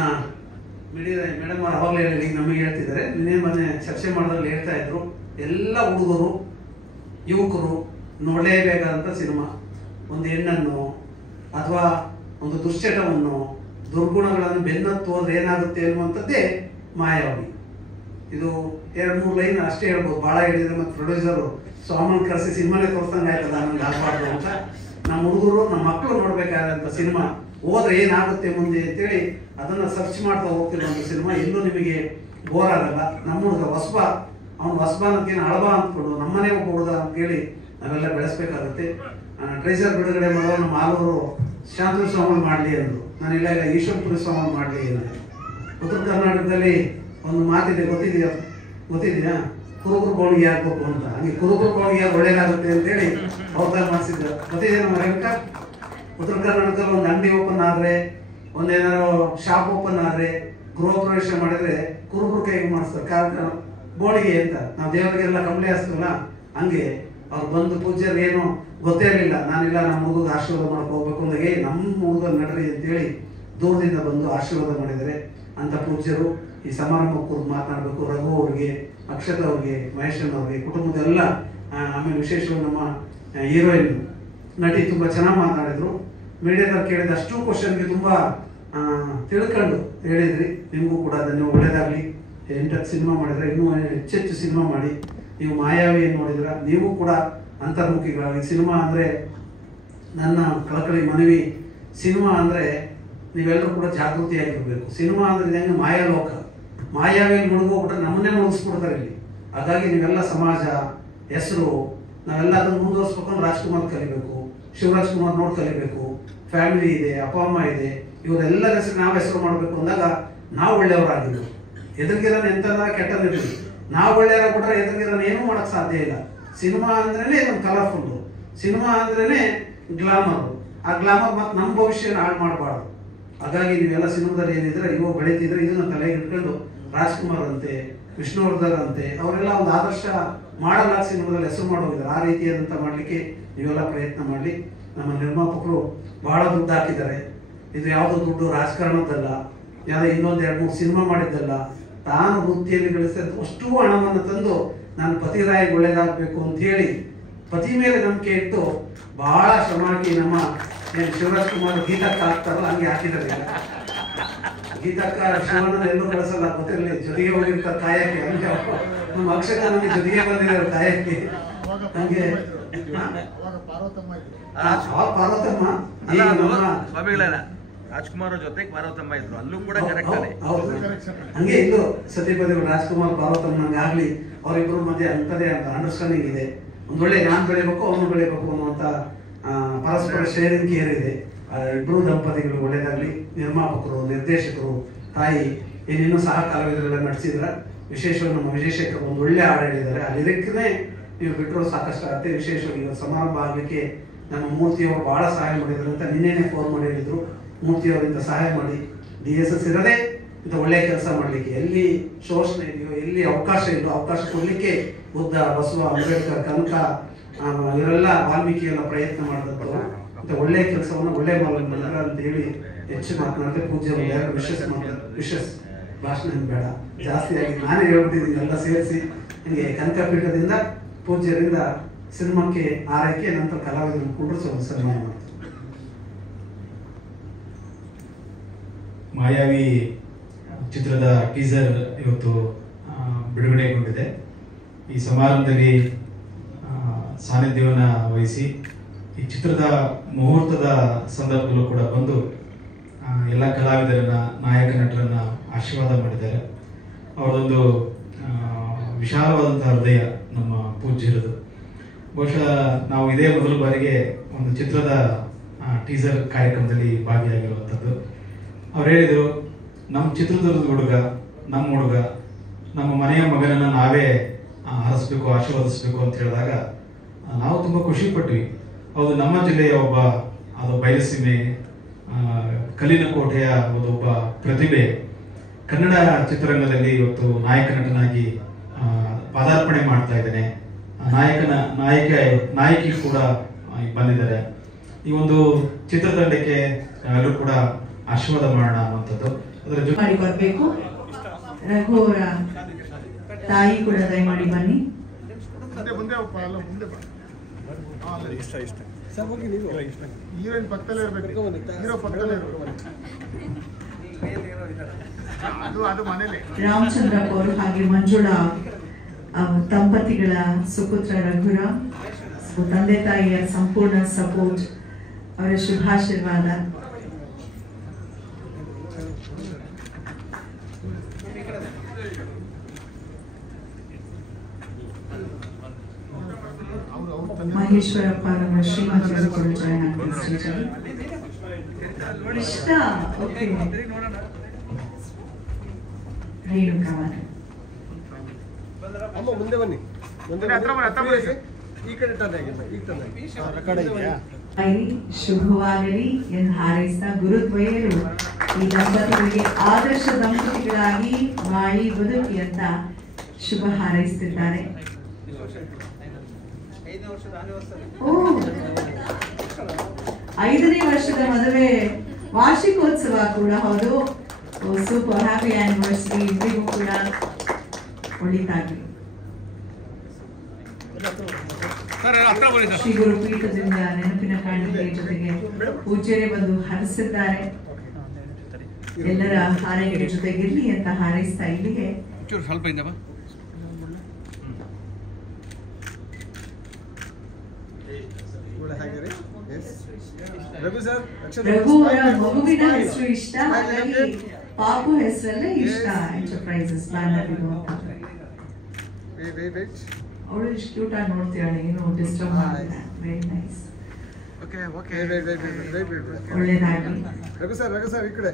ಮೇಡಮ್ ಅವ್ರು ಅವಾಗಲೇ ಹೇಳಿ ನಮಗೆ ಹೇಳ್ತಿದ್ದಾರೆ. ನಿನ್ನೆ ಮೊನ್ನೆ ಚರ್ಚೆ ಮಾಡೋದ್ರಲ್ಲಿ ಹೇಳ್ತಾ ಇದ್ರು, ಎಲ್ಲ ಹುಡುಗರು ಯುವಕರು ನೋಡಲೇಬೇಕಾದಂಥ ಸಿನಿಮಾ. ಒಂದು ಹೆಣ್ಣನ್ನು ಅಥವಾ ಒಂದು ದುಶ್ಚಟವನ್ನು ದುರ್ಗುಣಗಳನ್ನು ಬೆನ್ನತ್ತು ಹೋದ್ರೆ ಏನಾಗುತ್ತೆ ಅನ್ನುವಂಥದ್ದೇ ಮಾಯಾವಿ. ಇದು 2-3 ಲೈನ್ ಅಷ್ಟೇ ಹೇಳ್ಬೋದು, ಭಾಳ ಹೇಳಿದ್ರೆ ಮತ್ತೆ ಪ್ರೊಡ್ಯೂಸರು ಸ್ವಾಮಿನ ಕರೆಸಿ ಸಿನಿಮಾನೇ ತೋರಿಸ್ದಂಗೆ ಆಯ್ತಲ್ಲ, ನಮ್ಗೆ ಆಗಬಾರ್ದು ಅಂತ. ನಮ್ಮ ಹುಡುಗರು ನಮ್ಮ ಮಕ್ಕಳು ನೋಡ್ಬೇಕಾದಂಥ ಸಿನಿಮಾ, ಹೋದ್ರೆ ಏನಾಗುತ್ತೆ ಮುಂದೆ ಅಂತೇಳಿ ಅದನ್ನ ಸರ್ಚ್ ಮಾಡ್ತಾ ಹೋಗ್ತಿರುವಂಥ ಸಿನಿಮಾ. ಎಲ್ಲೂ ನಿಮಗೆ ಬೋರ್ ಆಗಲ್ಲ. ನಮ್ಮ ಹುಡುಗ ಹೊಸಬ, ಅವ್ನು ಹೊಸಬ ಅನ್ನೋದಕ್ಕೇನು ಹಳಬ ಅಂದ್ಕೊಂಡು ನಮ್ಮನೆ ಒಬ್ಬ ಹುಡುಗ ಅಂತೇಳಿ ನಾವೆಲ್ಲ ಬೆಳೆಸ್ಬೇಕಾಗುತ್ತೆ. ಟ್ರೈಸರ್ ಬಿಡುಗಡೆ ಮಾಡೋ ನಮ್ಮ ಆಲೂರು ಶಾಂತೂರು ಸ್ವಾಮಿ ಮಾಡಲಿ ಅಂದರು. ನಾನಿಲ್ಲ ಈಗ ಈಶ್ವರಪುರ ಸ್ವಾಮಿ ಮಾಡಲಿ ಅಂದೆ. ಉತ್ತರ ಕರ್ನಾಟಕದಲ್ಲಿ ಒಂದು ಮಾತಿದೆ, ಗೊತ್ತಿದೆಯಾ? ಕುರುಬರು ಗೋಳಿಗೆ ಹಾಕ್ಬೇಕು ಅಂತ. ಹಂಗೆ ಕುರುಬರು ಗೋಳಿಗೆ ಒಳ್ಳೇದಾಗುತ್ತೆ ಅಂತೇಳಿ ಅವತಾರ ಮಾಡಿಸಿದ್ರು. ಗೊತ್ತಿದೆ ನಮ್ಮ ರೇಖ? ಉತ್ತರ ಕರ್ನಾಟಕದಲ್ಲಿ ಒಂದು ಅಂಗಡಿ ಓಪನ್ ಆದ್ರೆ, ಒಂದೇನಾರು ಶಾಪ್ ಓಪನ್ ಆದ್ರೆ, ಗೃಹ ಪ್ರವೇಶ ಮಾಡಿದ್ರೆ ಕುರುಬರು ಕೈಗೆ ಮಾಡಿಸ್ತಾರೆ ಕಾರ್ಯಕ್ರಮ ಗೋಳಿಗೆ ಅಂತ. ನಾವು ದೇವರಿಗೆಲ್ಲ ಕಂಬಳಿ ಹಾಸ್ತೀವಲ್ಲ, ಹಂಗೆ ಅವ್ರು ಬಂದು ಪೂಜ್ಯರು ಏನು ಗೊತ್ತೇ ಇರಲಿಲ್ಲ. ನಾನಿಲ್ಲ ನಮ್ಮ ಹುಡುಗ ಆಶೀರ್ವಾದ ಮಾಡಕ್ಕೆ ಹೋಗ್ಬೇಕು ಅಂದಾಗೆ ನಮ್ಮ ಹುಡುಗ ನಡ್ರಿ ಅಂತೇಳಿ ದೂರದಿಂದ ಬಂದು ಆಶೀರ್ವಾದ ಮಾಡಿದ್ದಾರೆ ಅಂತ ಪೂಜ್ಯರು. ಈ ಸಮಾರಂಭ ಕುರಿತು ಮಾತನಾಡಬೇಕು. ರಘು ಅವ್ರಿಗೆ, ಅಕ್ಷತ ಅವ್ರಿಗೆ, ಮಹೇಶನ್ ಅವ್ರಿಗೆ, ಕುಟುಂಬದೆಲ್ಲ, ಆಮೇಲೆ ವಿಶೇಷವಾಗಿ ನಮ್ಮ ಹೀರೋಯಿನ್ ನಟಿ ತುಂಬ ಚೆನ್ನಾಗಿ ಮಾತನಾಡಿದ್ರು. ಮೀಡಿಯಾದಲ್ಲಿ ಕೇಳಿದ ಅಷ್ಟು ಕ್ವಶನ್ಗೆ ತುಂಬ ತಿಳ್ಕೊಂಡು ಹೇಳಿದ್ರಿ. ನಿಮಗೂ ಕೂಡ ಅದನ್ನು ಒಳ್ಳೇದಾಗಲಿ. 8 ಸಿನಿಮಾ ಮಾಡಿದ್ರೆ ಇನ್ನೂ ಹೆಚ್ಚೆಚ್ಚು ಸಿನಿಮಾ ಮಾಡಿ. ನೀವು ಮಾಯಾವಿ ಏನು ನೋಡಿದ್ರ, ನೀವು ಕೂಡ ಅಂತರ್ಮುಖಿಗಳಾಗಿ. ಸಿನಿಮಾ ಅಂದರೆ ನನ್ನ ಕಳಕಳಿ ಮನವಿ, ಸಿನಿಮಾ ಅಂದರೆ ನೀವೆಲ್ಲರೂ ಕೂಡ ಜಾಗೃತಿಯಾಗಿರ್ಬೇಕು. ಸಿನಿಮಾ ಅಂದರೆ ಹೆಂಗೆ ಮಾಯಾಲೋಕ, ಮಾಯಾವಿಯಲ್ಲಿ ಮುಳುಗೋಗ್ಬಿಟ್ರೆ ನಮ್ಮನ್ನೇ ಮುಳುಗಿಸ್ಬಿಡ್ತಾರೆ ಇಲ್ಲಿ. ಹಾಗಾಗಿ ನೀವೆಲ್ಲ ಸಮಾಜ ಹೆಸರು ನಾವೆಲ್ಲ ಅದನ್ನು ಮುಂದುವರಿಸ್ಬೇಕು. ರಾಜ್ಕುಮಾರ್ ಕಲಿಬೇಕು, ಶಿವರಾಜ್ ಕುಮಾರ್ ನೋಡಿ ಕಲಿಬೇಕು. ಫ್ಯಾಮಿಲಿ ಇದೆ, ಅಪ್ಪ ಅಮ್ಮ ಇದೆ, ಇವರೆಲ್ಲರ ಹೆಸರು ನಾವು ಹೆಸರು ಮಾಡಬೇಕು ಅಂದಾಗ ನಾವು ಒಳ್ಳೆಯವರಾಗಿರ್ಬೇಕು. ಎದುರಿಗಿರೋನು ಎಂತಂದ್ರೆ ಕೆಟ್ಟದಿರಲಿ, ನಾವು ಒಳ್ಳೆಯವರಾಗ್ಬಿಟ್ರೆ ಎದುರಿಗಿರೋನು ಏನೂ ಮಾಡೋಕ್ಕೆ ಸಾಧ್ಯ ಇಲ್ಲ. ಸಿನಿಮಾ ಅಂದ್ರೇ ಒಂದು ಕಲರ್ಫುಲ್ಲು, ಸಿನಿಮಾ ಅಂದ್ರೇ ಗ್ಲಾಮರು. ಆ ಗ್ಲಾಮರ್ ಮತ್ತು ನಮ್ಮ ಭವಿಷ್ಯನ ಹಾಳು ಮಾಡಬಾರ್ದು. ಹಾಗಾಗಿ ನೀವೆಲ್ಲ ಸಿನಿಮಾದಲ್ಲಿ ಏನಿದ್ರೆ ಇವಾಗ ಬೆಳೀತಿದ್ರೆ ಇದನ್ನ ತಲೆಗೆ ಇಟ್ಕೊಂಡು ರಾಜ್ಕುಮಾರ್ ಅಂತೆ, ವಿಷ್ಣುವರ್ಧನ್ ಅಂತೆ, ಅವರೆಲ್ಲ ಒಂದು ಆದರ್ಶ ಮಾಡಲ್ಲ ಸಿನಿಮಾದಲ್ಲಿ ಹೆಸರು ಮಾಡೋಗಿದ್ದಾರೆ. ಆ ರೀತಿಯಾದಂಥ ಮಾಡಲಿಕ್ಕೆ ನೀವೆಲ್ಲ ಪ್ರಯತ್ನ ಮಾಡಲಿ. ನಮ್ಮ ನಿರ್ಮಾಪಕರು ಬಹಳ ದುಡ್ಡು ಹಾಕಿದ್ದಾರೆ. ಇದು ಯಾವುದೋ ದುಡ್ಡು ರಾಜಕಾರಣದ್ದಲ್ಲ, ಯಾವುದೋ ಇನ್ನೊಂದು 2-3 ಸಿನಿಮಾ ಮಾಡಿದ್ದಲ್ಲ. ತಾನು ವೃತ್ತಿಯಲ್ಲಿ ಗಳಿಸಿದ ಅಷ್ಟು ಹಣವನ್ನು ತಂದು ನಾನು ಪತಿರಾಯಿಗೆ ಒಳ್ಳೇದಾಗಬೇಕು ಅಂತ ಹೇಳಿ ಪತಿ ಮೇಲೆ ನಂಬಿಕೆ ಇಟ್ಟು ಬಹಳ ಶ್ರಮ ಹಾಕಿ ನಮ್ಮ ಶಿವರಾಜ್ ಕುಮಾರ್ ಗೀತಕ್ಕ ಹಾಕ್ತಾರಲ್ಲ ಹಂಗೆ ಹಾಕಿದ್ದಾರೆ. ಗೀತಕ್ಕ ಶಿವನ ಎಲ್ಲೂ ಕಳಿಸಲ್ಲ, ಗೊತ್ತಿರಲಿ, ಜೊತೆಗೆ ಹೋಗಿರ್ತಾರೆ ಕಾಯಕ್ಕೆ. ಹಂಗೆ ನಮ್ಮ ಅಕ್ಷರ ನಮಗೆ ಜೊತೆಗೆ ಬಂದಿದ್ದಾರೆ ಕಾಯಕ್ಕೆ. ಹಂಗೆ ಪಾರ್ವತಮ್ಮ ಸ್ವಾಮಿಗಳಲ್ಲ, ರಾಜ್ಕುಮಾರ್ ಜೊತೆಗೆ ಪಾರ್ವತಮ್ಮ ಇದ್ರು, ಅಲ್ಲೂ ಕೂಡ ಹಂಗೆ ಇದ್ದು ಸತ್ಯಪತಿಗಳು ರಾಜ್ಕುಮಾರ್ ಪಾರ್ವತಮ್ಮ ಆಗ್ಲಿ ಅವರಿಬ್ಬರ ಮಧ್ಯೆ ಅಂತದೇ ಅಂತ ಅಂಡರ್ಸ್ಟ್ಯಾಂಡಿಂಗ್ ಇದೆ. ಒಂದೊಳ್ಳೆ ನಾನು ಬೆಳಿಬೇಕು ಅವನು ಬೆಳಿಬೇಕು ಅನ್ನುವಂಥ ಪರಸ್ಪರ ಶೇರಿಂಗ್ ಕೇರ್ ಇದೆ. ಇಬ್ಬರು ದಂಪತಿಗಳು ಒಳ್ಳೇದಾಗಲಿ. ನಿರ್ಮಾಪಕರು, ನಿರ್ದೇಶಕರು, ತಾಯಿ ಏನೇನೋ ಸಹ ಕಲಾವಿದರೆಲ್ಲ ನಡೆಸಿದ್ರ. ವಿಶೇಷವಾಗಿ ನಮ್ಮ ವಿಜಯಶೇಖರ್ ಒಂದು ಒಳ್ಳೆ ಹಾಡು ಹೇಳಿದ್ದಾರೆ. ಆ ಲಿರಿಕ್ನೇ ನೀವು ಬಿಟ್ಟರು ಸಾಕಷ್ಟು ಆಗುತ್ತೆ. ವಿಶೇಷವಾಗಿ ಸಮಾರಂಭ ಆಗಲಿಕ್ಕೆ ನಮ್ಮ ಮೂರ್ತಿಯವರು ಬಹಳ ಸಹಾಯ ಮಾಡಿದ್ರು ಅಂತ ನಿನ್ನೆನೇ ಫೋನ್ ಮಾಡಿ ಹೇಳಿದ್ರು. ಮೂರ್ತಿಯವರಿಂದ ಸಹಾಯ ಮಾಡಿ DSS ಇರದೇ ಇಂಥ ಒಳ್ಳೆಯ ಕೆಲಸ ಮಾಡಲಿಕ್ಕೆ, ಎಲ್ಲಿ ಶೋಷಣೆ ಇದೆಯೋ, ಎಲ್ಲಿ ಅವಕಾಶ ಇದೆಯೋ ಅವಕಾಶ ಕೊಡಲಿಕ್ಕೆ ಬುದ್ಧ, ಬಸವ, ಅಂಬೇಡ್ಕರ್, ಕನಕ ಇವರೆಲ್ಲ ವಾಲ್ಮೀಕಿ ಎಲ್ಲ ಪ್ರಯತ್ನ ಮಾಡಿದ್ರು. ಇಂಥ ಒಳ್ಳೆಯ ಕೆಲಸವನ್ನು ಒಳ್ಳೆ ಮಾಡಿದ್ರ ಅಂತ ಹೇಳಿ ಹೆಚ್ಚು ಮಾತನಾಡಿದ್ರೆ ಪೂಜ್ಯ ವಿಶಸ್ ಭಾಷಣ ಬೇಡ ಜಾಸ್ತಿ ಆಗಿ ನಾನೇ ಹೇಳ್ಬಿಟ್ಟಿದ್ದೀನಿ. ಎಲ್ಲ ಸೇರಿಸಿ ನಿಮಗೆ ಕನಕಪೀಠದಿಂದ ಪೂಜ್ಯರಿಂದ ಸಿನಿಮಾಕ್ಕೆ ಆರೈಕೆ, ನಂತರ ಕಲಾವಿದರನ್ನು ಕುಂಡ್ರಿಸುವ ಸನ್ಮಾನ ಮಾಡ್ತಾರೆ. ಮಾಯಾವಿ ಚಿತ್ರದ ಟೀಸರ್ ಇವತ್ತು ಬಿಡುಗಡೆಗೊಂಡಿದೆ. ಈ ಸಮಾರಂಭದಲ್ಲಿ ಸಾನ್ನಿಧ್ಯವನ್ನು ವಹಿಸಿ ಈ ಚಿತ್ರದ ಮುಹೂರ್ತದ ಸಂದರ್ಭದಲ್ಲೂ ಕೂಡ ಬಂದು ಎಲ್ಲ ಕಲಾವಿದರನ್ನ, ನಾಯಕ ನಟರನ್ನ ಆಶೀರ್ವಾದ ಮಾಡಿದ್ದಾರೆ. ಅವರದೊಂದು ವಿಶಾಲವಾದಂತಹ ಹೃದಯ ನಮ್ಮ ಪೂಜ್ಯರದು. ಬಹುಶಃ ನಾವು ಇದೇ ಮೊದಲ ಬಾರಿಗೆ ಒಂದು ಚಿತ್ರದ ಟೀಸರ್ ಕಾರ್ಯಕ್ರಮದಲ್ಲಿ ಭಾಗಿಯಾಗಿರುವಂಥದ್ದು. ಅವ್ರು ಹೇಳಿದರು, ನಮ್ಮ ಚಿತ್ರದುರ್ಗದ ಹುಡುಗ, ನಮ್ಮ ಮನೆಯ ಮಗನನ್ನು ನಾವೇ ಹರಿಸ್ಬೇಕು, ಆಶೀರ್ವದಿಸ್ಬೇಕು ಅಂತ ಹೇಳಿದಾಗ ನಾವು ತುಂಬ ಖುಷಿ ಪಟ್ವಿ. ಹೌದು, ನಮ್ಮ ಜಿಲ್ಲೆಯ ಅದು ಬಯಲಸೀಮೆ ಕಲ್ಲಿನ ಕೋಟೆಯ ಒಬ್ಬ ಪ್ರತಿಭೆ ಕನ್ನಡ ಚಿತ್ರರಂಗದಲ್ಲಿ ಇವತ್ತು ನಾಯಕ ನಟನಾಗಿ ಪಾದಾರ್ಪಣೆ ಮಾಡ್ತಾ ಇದ್ದಾನೆ. ನಾಯಕಿ ಕೂಡ ಬಂದಿದ್ದಾರೆ. ಈ ಒಂದು ಚಿತ್ರತಂಡಕ್ಕೆ ಎಲ್ಲರೂ ಕೂಡ ಆಶೀರ್ವಾದ ಮಾಡೋಣ ಅನ್ನುವಂಥದ್ದು. ಅದರ ಜೊತೆ ಮಾಡಿ ಬರಬೇಕು. ರಘು ಅವರ ತಾಯಿ ಕೂಡ ದಯಮಾಡಿ ಬನ್ನಿ. ಹೀರೋಯಿನ್ ಪಕ್ಕದಲ್ಲೇ ಇರಬೇಕು, ಹೀರೋ ಪಕ್ಕದಲ್ಲೇ ಇರಬೇಕು. ಅದು ಮನೇಲಿ ರಾಮಚಂದ್ರಪ್ಪ ಅವರು ಹಾಗೆ ಮಂಜುಳಾ ದಂಪತಿಗಳ ಸುಪುತ್ರ ರಘುರಾಮ್, ತಂದೆ ತಾಯಿಯ ಸಂಪೂರ್ಣ ಸಪೋರ್ಟ್, ಅವರ ಶುಭಾಶೀರ್ವಾದ. ಮಹೇಶ್ವರಪ್ಪ ಅವರ ಶ್ರೀಮತಿಯವರು ಕೂಡ ಜಾಯ್ನ್ ಆಗ್ತಾರೆ ಸ್ಟೇಜಲ್ಲಿ. ಇಷ್ಟ ಓಕೆ. ಅಮ್ಮ ಮುಂದೆ ಬನ್ನಿ, ಈ ಕಡೆ ಶುಭವಾಗಲಿ ಎಂದು ಹಾರೈಸಿದ ಗುರುದ್ವಯರು ಈ ದಂಪತಿಗಳಿಗೆ ಆದರ್ಶ ದಂಪತಿಗಳಾಗಿ ಬಾಳಿ ಬದುಕಿ ಅಂತ ಶುಭ ಹಾರೈಸುತ್ತಿದ್ದಾರೆ. 5ನೇ ವರ್ಷದ ಮದುವೆ ವಾರ್ಷಿಕೋತ್ಸವ ಕೂಡ ಹೌದು. ಸೂಪರ್ ಹ್ಯಾಪಿ ಆನಿವರ್ಸರಿ ಇಬ್ಬರಿಗೂ ಕೂಡ ಒಳಿತಾಗಲಿ. ಶ್ರೀ ಗುರು ಪೀಠದಿಂದ ನೆನಪಿನ ಕಾಣಿಕೆ ಜೊತೆಗೆ ಪೂಜ್ಯರೇ ಬಂದು ಹರಿಸಿದ್ದಾರೆ. ಎಲ್ಲರ ಹಾರೈಕೆ ಜೊತೆಗಿರ್ಲಿ ಅಂತ ಹಾರೈಸ್ತಾ ಇಲ್ಲಿಗೆ ರಘು ಅವರ ಮಗುವಿನ ಹೆಸರು ಇಷ್ಟ, ಹಾಗಾಗಿ ಪಾಪು ಹೆಸರಲ್ಲೇ ಇಷ್ಟ ಎಂಟರ್ಪ್ರೈಸಸ್ ಬ್ಯಾನರ್ ಇರುವಂತ. ಅವಳು ಇಷ್ಟು ಕ್ಯೂಟ್ ಆಗಿ ನೋಡ್ತೀಯಾಳೆ, ಏನು ಡಿಸ್ಟರ್ಬ್ ಮಾಡಿಲ್ಲ. Very nice. ಒಳ್ಳೆದಾಗಿ. ರಘು ಸರ್ ಈ ಕಡೆ